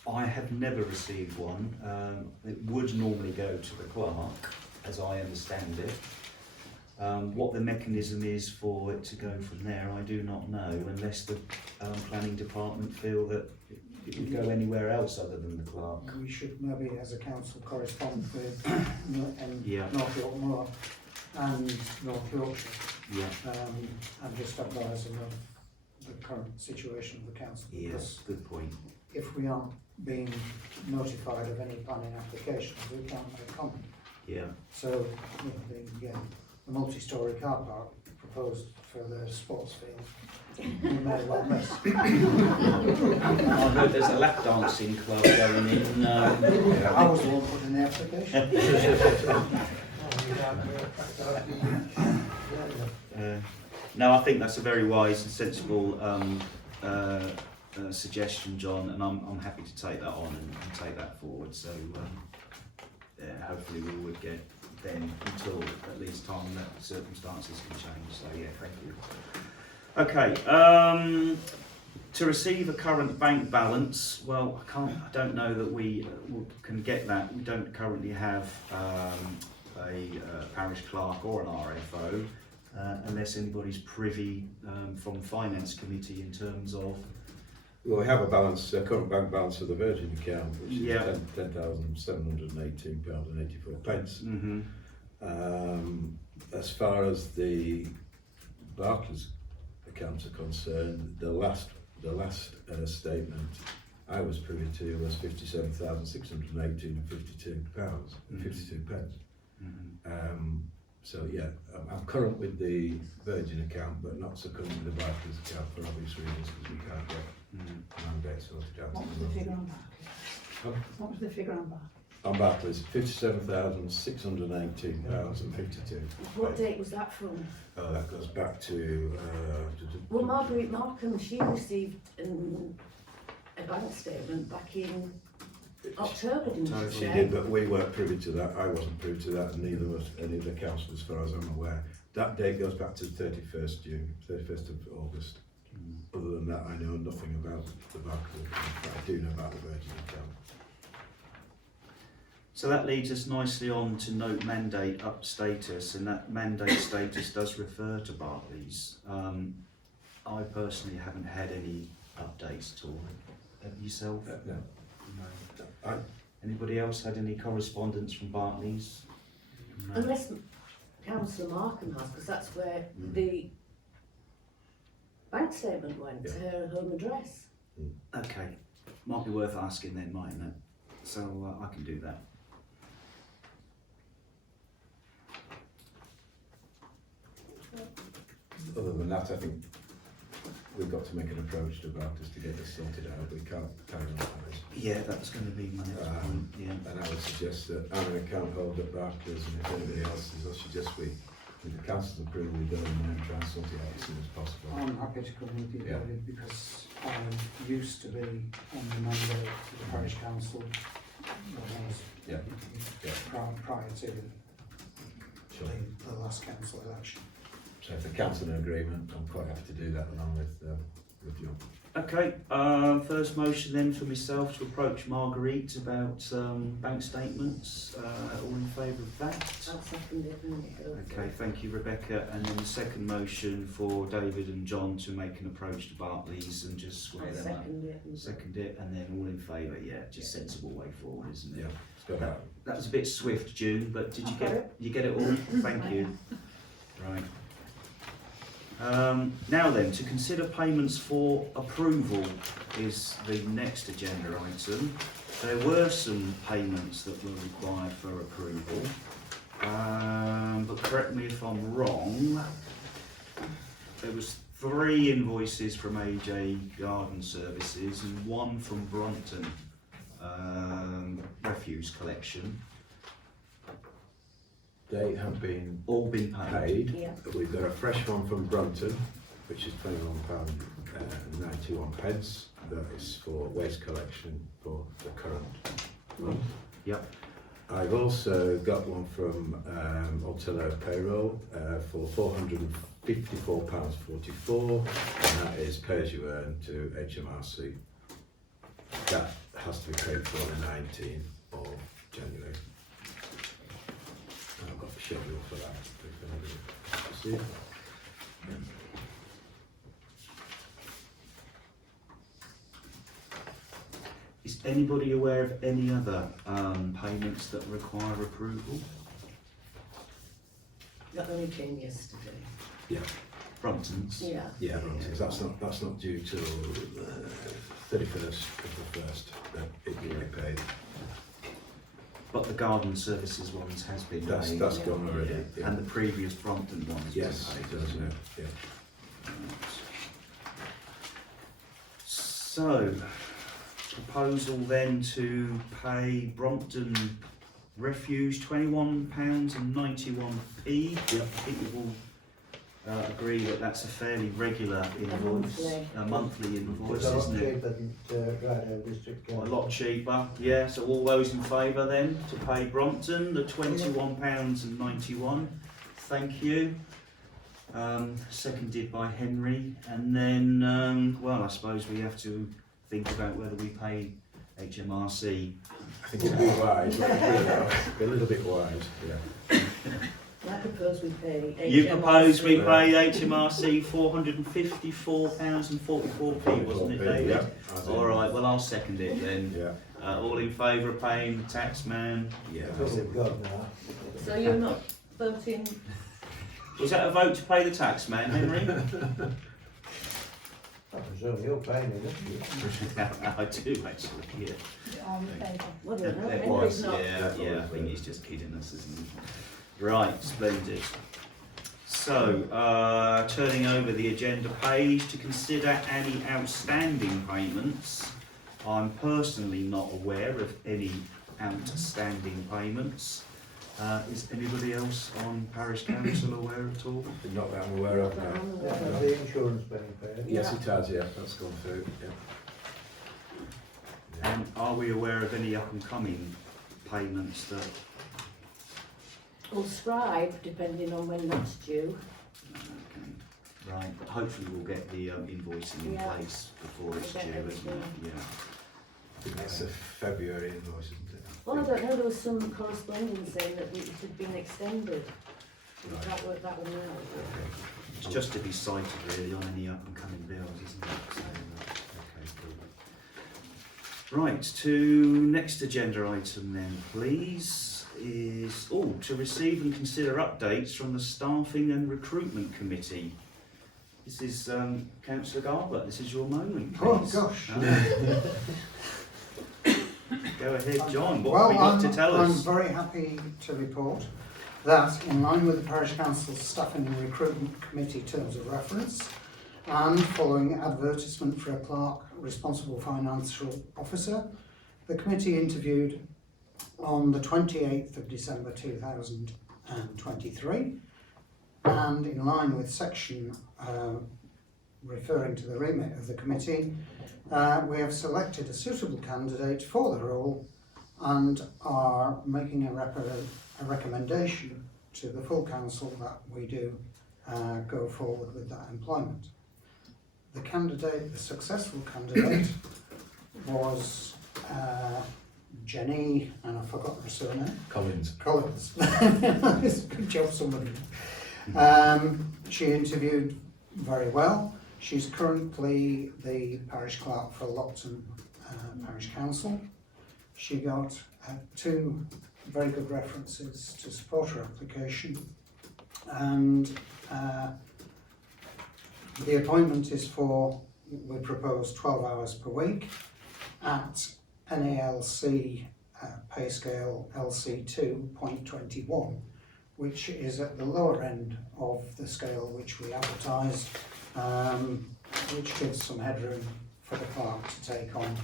I have never received one. It would normally go to the clerk, as I understand it. What the mechanism is for it to go from there, I do not know, unless the planning department feel that it would go anywhere else other than the clerk. We should maybe, as a council, correspond with Yeah. North York Moor and North Yorkshire, Yeah, and just advise them of the current situation of the council. yes, good point. If we aren't being notified of any planning applications, we can't make comment. Yeah, So, the multi-storey car park proposed for the sports field, we may well miss. I heard there's a lap dancing club going in. I was the one putting the application. No, I think that's a very wise and sensible suggestion, John, and I'm happy to take that on and take that forward. So hopefully we would get then until at least time that circumstances can change. So yeah, thank you. Okay. To receive a current bank balance, well, I don't know that we can get that. We don't currently have a parish clerk or an RFO, unless anybody's privy from the finance committee in terms of Well, we have a balance, a current bank balance of the Virgin account, which is Yeah. £10,718.84. Mm-hmm. As far as the Barclays accounts are concerned, the last statement I was privy to was £57,618.52 and 52 pence. Mm-hmm. So yeah, I'm current with the Virgin account, but not so current with the Barclays account for obvious reasons, because we can't get mandate sorted out. What was the figure on Barclays? What was the figure on Barclays? On Barclays, £57,618.52. What date was that from? That goes back to. Well, Marguerite Markham, she received a bank statement back in October, didn't she? She did, but we weren't privy to that. I wasn't privy to that, and neither was any of the council, as far as I'm aware. That date goes back to the 31st of August. Other than that, I know nothing about the Barclays account, but I do know about the Virgin account. So that leads us nicely on to note mandate up status, and that mandate status does refer to Barclays. I personally haven't had any updates at all. Have yourself? No. No. Anybody else had any correspondence from Barclays? No. Unless Councillor Markham has, because that's where the bank statement went, to her home address. Okay, might be worth asking then, mightn't it? So I can do that. Other than that, I think we've got to make an approach to Barclays to get this sorted out. We can't carry on like this. Yeah, that was going to be my next point. Yeah. And I would suggest that I'm an account holder at Barclays, and if anybody else is, I suggest with the council's approval, we go and try and sort it out as soon as possible. I'm happy to come with you, Yeah. David, because I used to be on the mandate for the parish council when I was Yeah. Yeah. prior to Sure. the last council election. So if the council in agreement, I'm quite happy to do that along with you. Okay, first motion then for myself to approach Marguerite about bank statements. All in favour of that? I'll second it and it goes. Okay, thank you, Rebecca. And then the second motion for David and John to make an approach to Barclays and just square I'll them up. second it. Second it, and then all in favour. Yeah, just sensible way forward, isn't it? Yeah, let's go back. That was a bit swift, June, but did you Got get you get it all? Thank you. Right. Now then, to consider payments for approval is the next agenda item. There were some payments that were required for approval, but correct me if I'm wrong. There was 3 invoices from AJ Garden Services and 1 from Thornton refuse collection. They have been All been paid. paid. Yeah. We've got a fresh one from Brunton, which is £21.91. That is for waste collection for the current month. Yep. I've also got one from Cllr payroll for £454.44, and that is pay as you earn to HMRC. That has to be paid for the 19th of January. And I've got the schedule for that. If anybody wants to see it. Is anybody aware of any other payments that require approval? That only came yesterday. Yeah, Brunton's? Yeah. yeah, right. That's not due till 31st of the 1st that it will be paid. But the garden services ones has been That's paid. gone already. Yeah. And the previous Brompton one has Yes, been it paid. does, hasn't it? yeah. So, proposal then to pay Brompton Refuge £21.91. Yep. I think we will agree that that's a fairly regular invoice, a monthly invoice, It's a lot isn't it? cheaper than Rideau District A Council. lot cheaper, yeah. So all those in favour then to pay Brompton the £21.91. Thank you. Seconded by Henry, and then well, I suppose we have to think about whether we pay HMRC. I think it'd be wise, be a little bit wise, yeah. Let propose we pay You propose we HMRC. pay HMRC £454.44p, wasn't it, David? Yeah, as in- All right, well, I'll second it then. Yeah. All in favour of paying the tax man? Yeah. Because of God now. So you're not voting, Was that a vote to pay the tax man, Henry? I presume you'll pay me this year. I do actually, yeah. All in favour? well, I don't know, It Henry's was, not. yeah, I think he's just kidding us, isn't he? Right, splendid. So, turning over the agenda page to consider any outstanding payments. I'm personally not aware of any outstanding payments. Is anybody else on Parish Council aware at all? Not that I'm aware of now. Yeah, the insurance being paid. Yes, it has, yeah, that's gone through, yeah. And are we aware of any up and coming payments that? Well, Scribe, depending on when that's due. Okay, right, but hopefully we'll get the invoicing in Yeah. place before it's We'll due, get isn't it? everything. Yeah. I think that's a February invoice, isn't it? Well, I don't know, there was some correspondence saying that it had been extended. Right. That one out. It's just to be cited really on any up and coming bills, isn't it? So, okay, cool. Right, to next agenda item then, please, is, to receive and consider updates from the Staffing and Recruitment Committee. This is Councillor Garbutt, this is your moment, please. Oh, gosh. Go ahead, John, what Well, have you got to tell I'm us? very happy to report that in line with the Parish Council's Staffing and Recruitment Committee terms of reference and following advertisement for a clerk responsible financial officer, the committee interviewed on the 28th of December 2023 and in line with section referring to the remit of the committee, we have selected a suitable candidate for the role and are making a recommendation to the full council that we do go forward with that employment. The successful candidate was Jenny, and I forgot her surname. Collins. Collins. Good job, somebody. She interviewed very well. She's currently the parish clerk for Lockton Parish Council. She got 2 very good references to support her application, and the appointment is for, we propose 12 hours per week at NALC pay scale LC 2.21, which is at the lower end of the scale which we advertised, which gives some headroom for the clerk to take on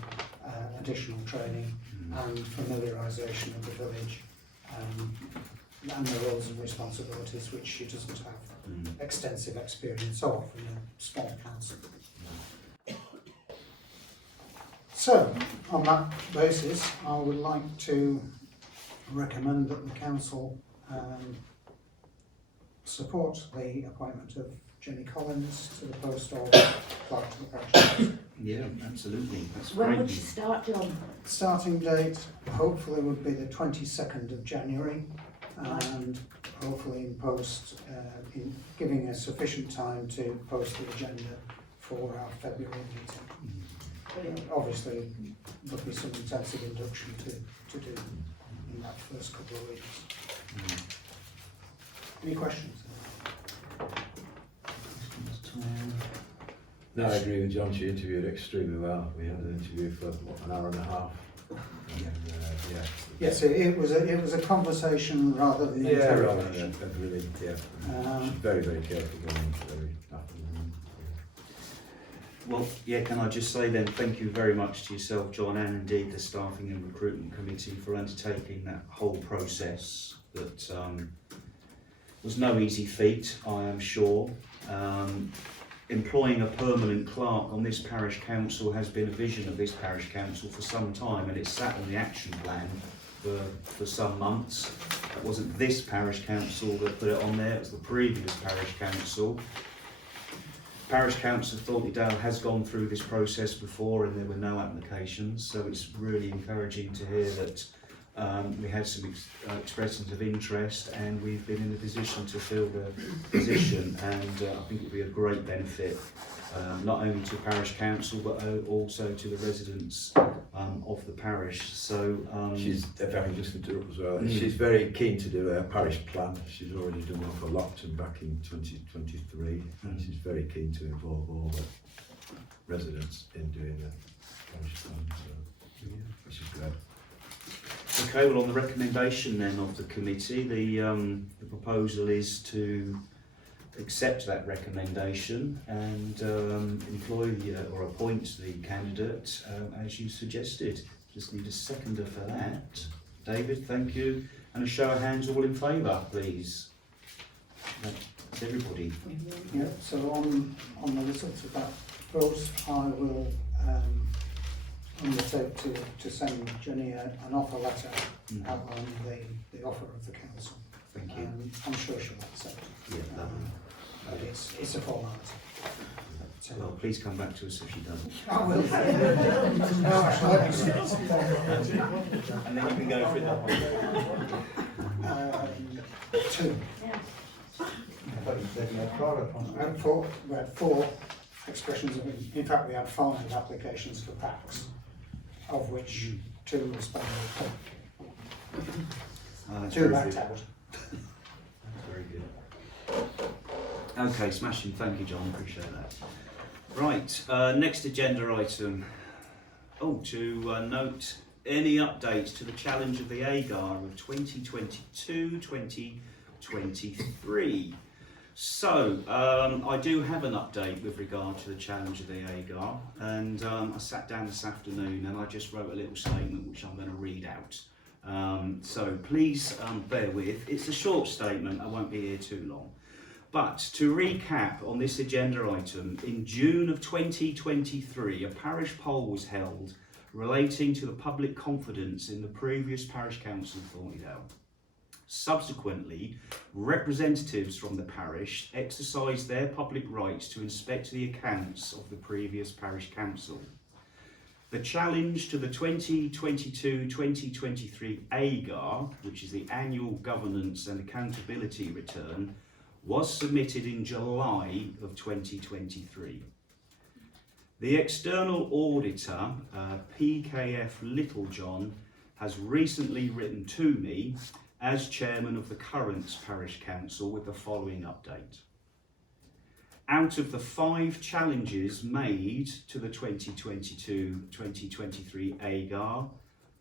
additional training and familiarisation of the village and the roles and responsibilities which she doesn't have extensive experience of in a small council. So, on that basis, I would like to recommend that the council support the appointment of Jenny Collins to the post of clerk to the parish council. Yeah, absolutely, that's When great. would you start, John? Starting date hopefully would be the 22nd of January, and hopefully in post, in giving us sufficient time to post the agenda for our February meeting. Brilliant. Obviously, there'll be some intensive induction to do in that first couple of weeks. Any questions? No, I agree with John, she interviewed extremely well. We had an interview for an hour and a half. And, yeah. Yes, it was a conversation rather than an Yeah, rather interrogation. than a really, yeah. Um, Very, very careful going into every afternoon. Well, yeah, can I just say then, thank you very much to yourself, John, and indeed the Staffing and Recruitment Committee for undertaking that whole process that was no easy feat, I am sure. Employing a permanent clerk on this parish council has been a vision of this parish council for some time, and it's sat on the action plan for some months. It wasn't this parish council that put it on there, it was the previous parish council. Parish Council of Thornton has gone through this process before and there were no applications, so it's really encouraging to hear that We had some expressions of interest, and we've been in a position to fill the position, and I think it would be a great benefit, not only to Parish Council but also to the residents of the parish. So she's, if I can just interrupt as well, she's very keen to do a parish plan. She's already done one for Lockton back in 2023, and she's very keen to involve all the residents in doing the parish plan, so, which is great. Okay, well, on the recommendation then of the committee, the proposal is to accept that recommendation and employ or appoint the candidate as you suggested. Just need a seconder for that. David, thank you. And a show of hands, all in favour, please. That's everybody. Yeah, so on the results of that vote, I will undertake to send Jenny an offer letter outlining the offer of the council. Thank you. I'm sure she'll accept. Yeah, lovely. But it's a formality. Well, please come back to us if she doesn't. I will. No, actually, And then you can go for it that way. 2. I thought you said you had 4 And 4, we had 4 expressions of, in fact we had 5 applications for packs, of which 2 responded. 2 backed out. That's very good. Okay, smashing. Thank you, John. Appreciate that. Right, next agenda item. Oh, to note any updates to the challenge of the AGAR of 2022-2023. So, I do have an update with regard to the challenge of the AGAR, and I sat down this afternoon and I just wrote a little statement which I'm going to read out. So please bear with. It's a short statement, I won't be here too long. But to recap on this agenda item, in June of 2023, a parish poll was held relating to the public confidence in the previous parish council of Thornton. Subsequently, representatives from the parish exercised their public rights to inspect the accounts of the previous parish council. The challenge to the 2022-2023 AGAR, which is the Annual Governance and Accountability Return, was submitted in July of 2023. The external auditor, PKF Littlejohn, has recently written to me as chairman of the current parish council with the following update. Out of the 5 challenges made to the 2022-2023 AGAR,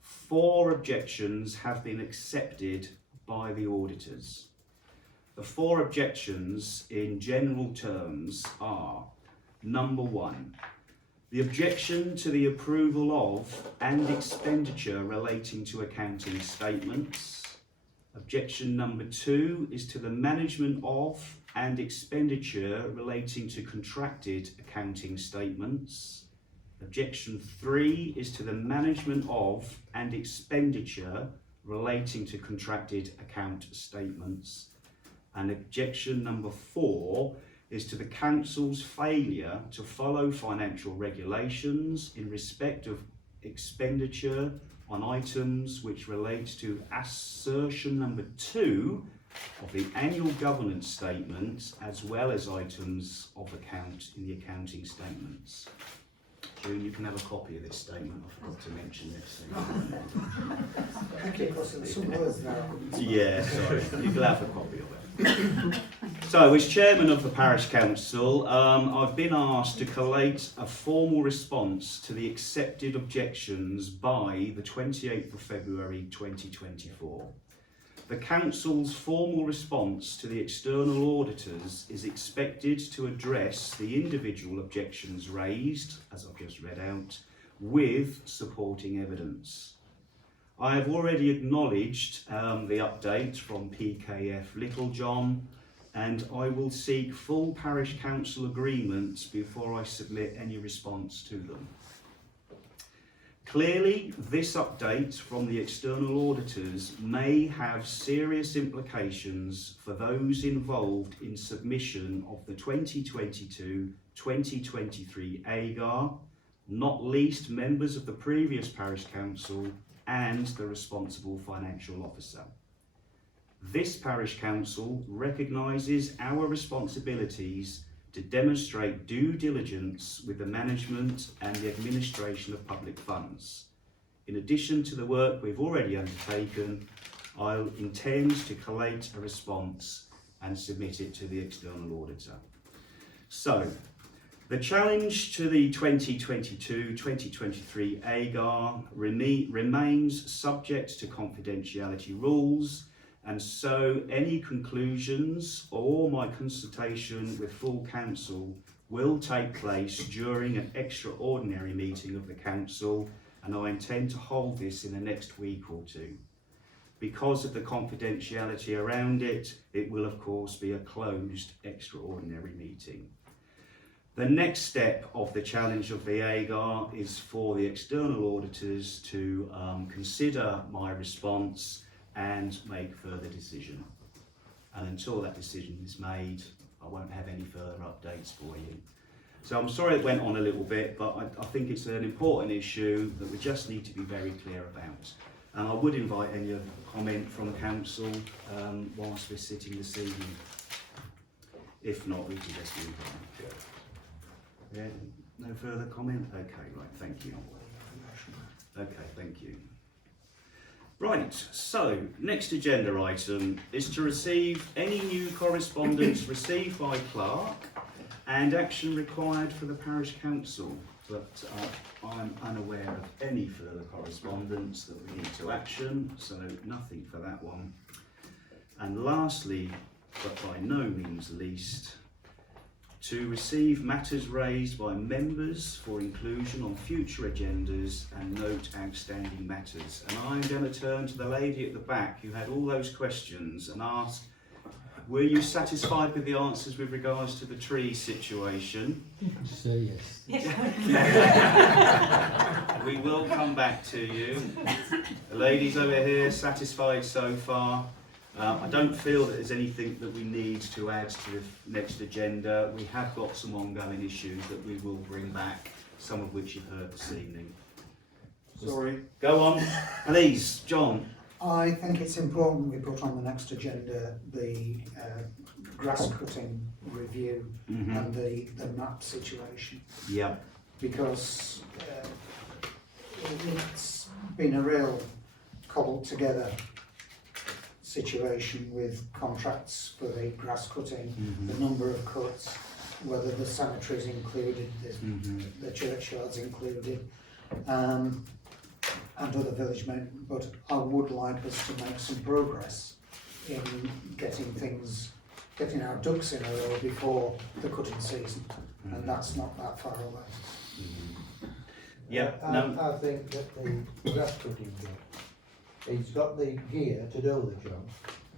4 objections have been accepted by the auditors. The 4 objections in general terms are: number 1, the objection to the approval of and expenditure relating to accounting statements. Objection number 2 is to the management of and expenditure relating to contracted accounting statements. Objection 3 is to the management of and expenditure relating to contracted account statements. And objection number 4 is to the council's failure to follow financial regulations in respect of expenditure on items which relate to assertion number 2 of the annual governance statement, as well as items of account in the accounting statements. June, you can have a copy of this statement. I forgot to mention this. Thank you, because there's some words there I couldn't spell. Yeah, sorry. You can have a copy of it. So, as chairman of the parish council, I've been asked to collate a formal response to the accepted objections by the 28th of February 2024. The council's formal response to the external auditors is expected to address the individual objections raised, as I've just read out, with supporting evidence. I have already acknowledged the update from PKF Littlejohn, and I will seek full parish council agreement before I submit any response to them. Clearly, this update from the external auditors may have serious implications for those involved in submission of the 2022-2023 AGAR, not least members of the previous parish council and the responsible financial officer. This parish council recognises our responsibilities to demonstrate due diligence with the management and the administration of public funds. In addition to the work we've already undertaken, I'll intend to collate a response and submit it to the external auditor. So, the challenge to the 2022-2023 AGAR remains subject to confidentiality rules, and so any conclusions or my consultation with full council will take place during an extraordinary meeting of the council, and I intend to hold this in the next week or two. Because of the confidentiality around it, it will of course be a closed extraordinary meeting. The next step of the challenge of the AGAR is for the external auditors to consider my response and make further decision. And until that decision is made, I won't have any further updates for you. So I'm sorry it went on a little bit, but I think it's an important issue that we just need to be very clear about. And I would invite any other comment from council whilst we're sitting this evening. If not, we can just move on. Yeah, no further comment? Okay, right, thank you. Okay, thank you. Right, so next agenda item is to receive any new correspondence received by Cllr and action required for the parish council. But I'm unaware of any further correspondence that we need to action, so nothing for that one. And lastly, but by no means least, to receive matters raised by members for inclusion on future agendas and note outstanding matters. And I'm going to turn to the lady at the back who had all those questions and ask, were you satisfied with the answers with regards to the tree situation? Say yes. We will come back to you. The ladies over here, satisfied so far? I don't feel that there's anything that we need to add to the next agenda. We have got some ongoing issues that we will bring back, some of which you've heard this evening. Sorry. Go on, please, John. I think it's important we put on the next agenda the grass cutting review and the map situation, Yeah. because it's been a real cobbled together situation with contracts for the grass cutting, the number of cuts, whether the cemetery's included, the churchyard's included, and other village men. But I would like us to make some progress in getting our ducks in a row before the cutting season, and that's not that far away. Yeah, I think that the grass cutting job, he's got the gear to do the job.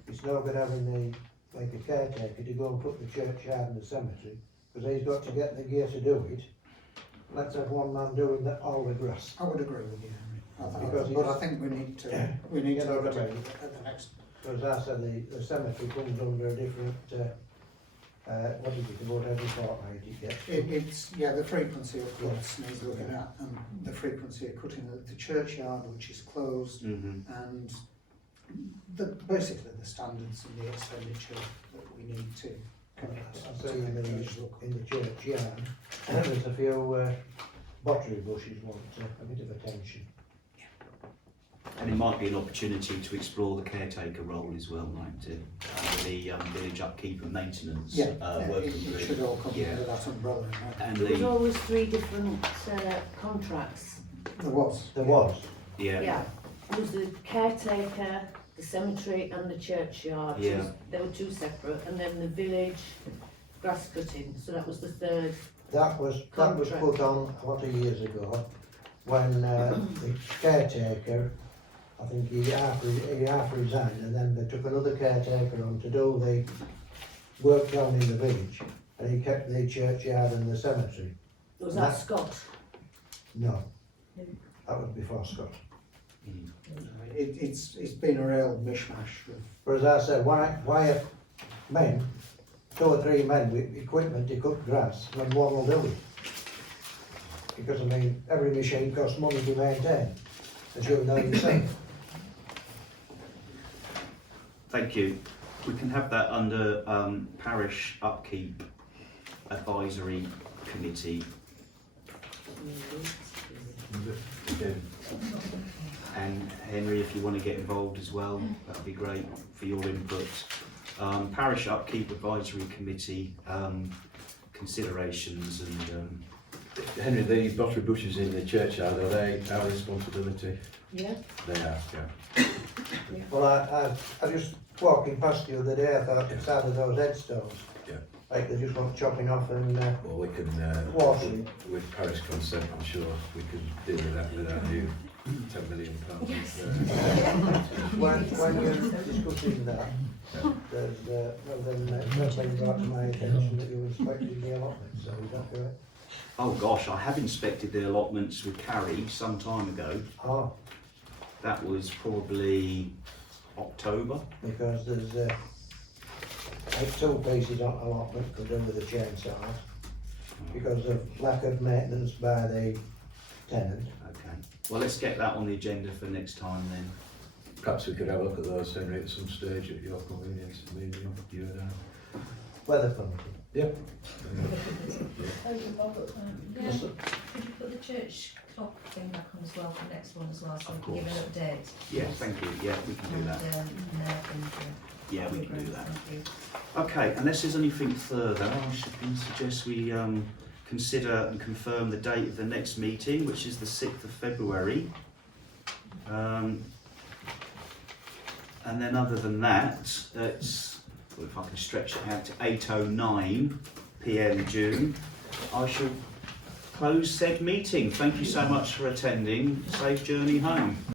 It's no good having like a caretaker to go and put the churchyard and the cemetery, because he's got to get the gear to do it. Let's have one man doing all the grass. I would agree with you, Henry. Because I think we need to look at it at the next. Because I said the cemetery comes under a different, what is it, about every fortnight it gets? It's the frequency of cuts needs looking at, and the frequency of cutting at the churchyard, which is closed, and basically the standards and the expenditure that we need to commit. I say in the churchyard, there's a few bottery bushes want a bit of attention. and it might be an opportunity to explore the caretaker role as well, like the village upkeep and maintenance working it group. should all come under that umbrella. And There was always 3 different contracts. There was. yeah. There was the caretaker, the cemetery and the churchyard. Yeah. There were 2 separate, and then the village grass cutting, so that was the 3rd. That was put on a lot of years ago when the caretaker, I think he half resigned, and then they took another caretaker on to do the work down in the village, and he kept the churchyard and the cemetery. Was that Scott? No, that was before Scott. It's been a real mishmash. But as I said, why have men, 2 or 3 men with equipment to cut grass when one will do it? Because I mean, every machine costs money to maintain. as you know yourself. Thank you. We can have that under Parish Upkeep Advisory Committee. And Henry, if you want to get involved as well, that would be great for your input. Parish Upkeep Advisory Committee considerations and Henry, the bottery bushes in the churchyard, are they our responsibility? Yeah. They are, yeah. Well, I just walking past the other day, I thought it's out of those headstones. Yeah. Like they just want chopping off and Well, we can, washing. with parish consent, I'm sure we could deal with that with our new £10 million. When you're discussing that, there's, well then, something brought to my attention that you were inspecting the allotment, so is that correct? oh gosh, I have inspected the allotments with Carrie some time ago. Oh, That was probably October. because there's, like 2 pieces on allotment could do with the chainsaws, because of lack of maintenance by the tenant. Okay. Well, let's get that on the agenda for next time then. Perhaps we could have a look at those, Henry, at some stage at your convenience, maybe, you and I. Weather permitting. Yep. Yeah. Yes, sir. Could you put the church clock thing back on as well for the next one as well, so Of we can give an course. update? Yeah, thank you. Yeah, we can do that. Yeah, we can do that. Thank Okay, unless there's anything further, I should suggest we consider and confirm the date of the next meeting, which is the 6th of February. And then other than that, it's, well, if I can stretch it out to 8:09 PM June, I shall close said meeting. Thank you so much for attending. Safe journey home.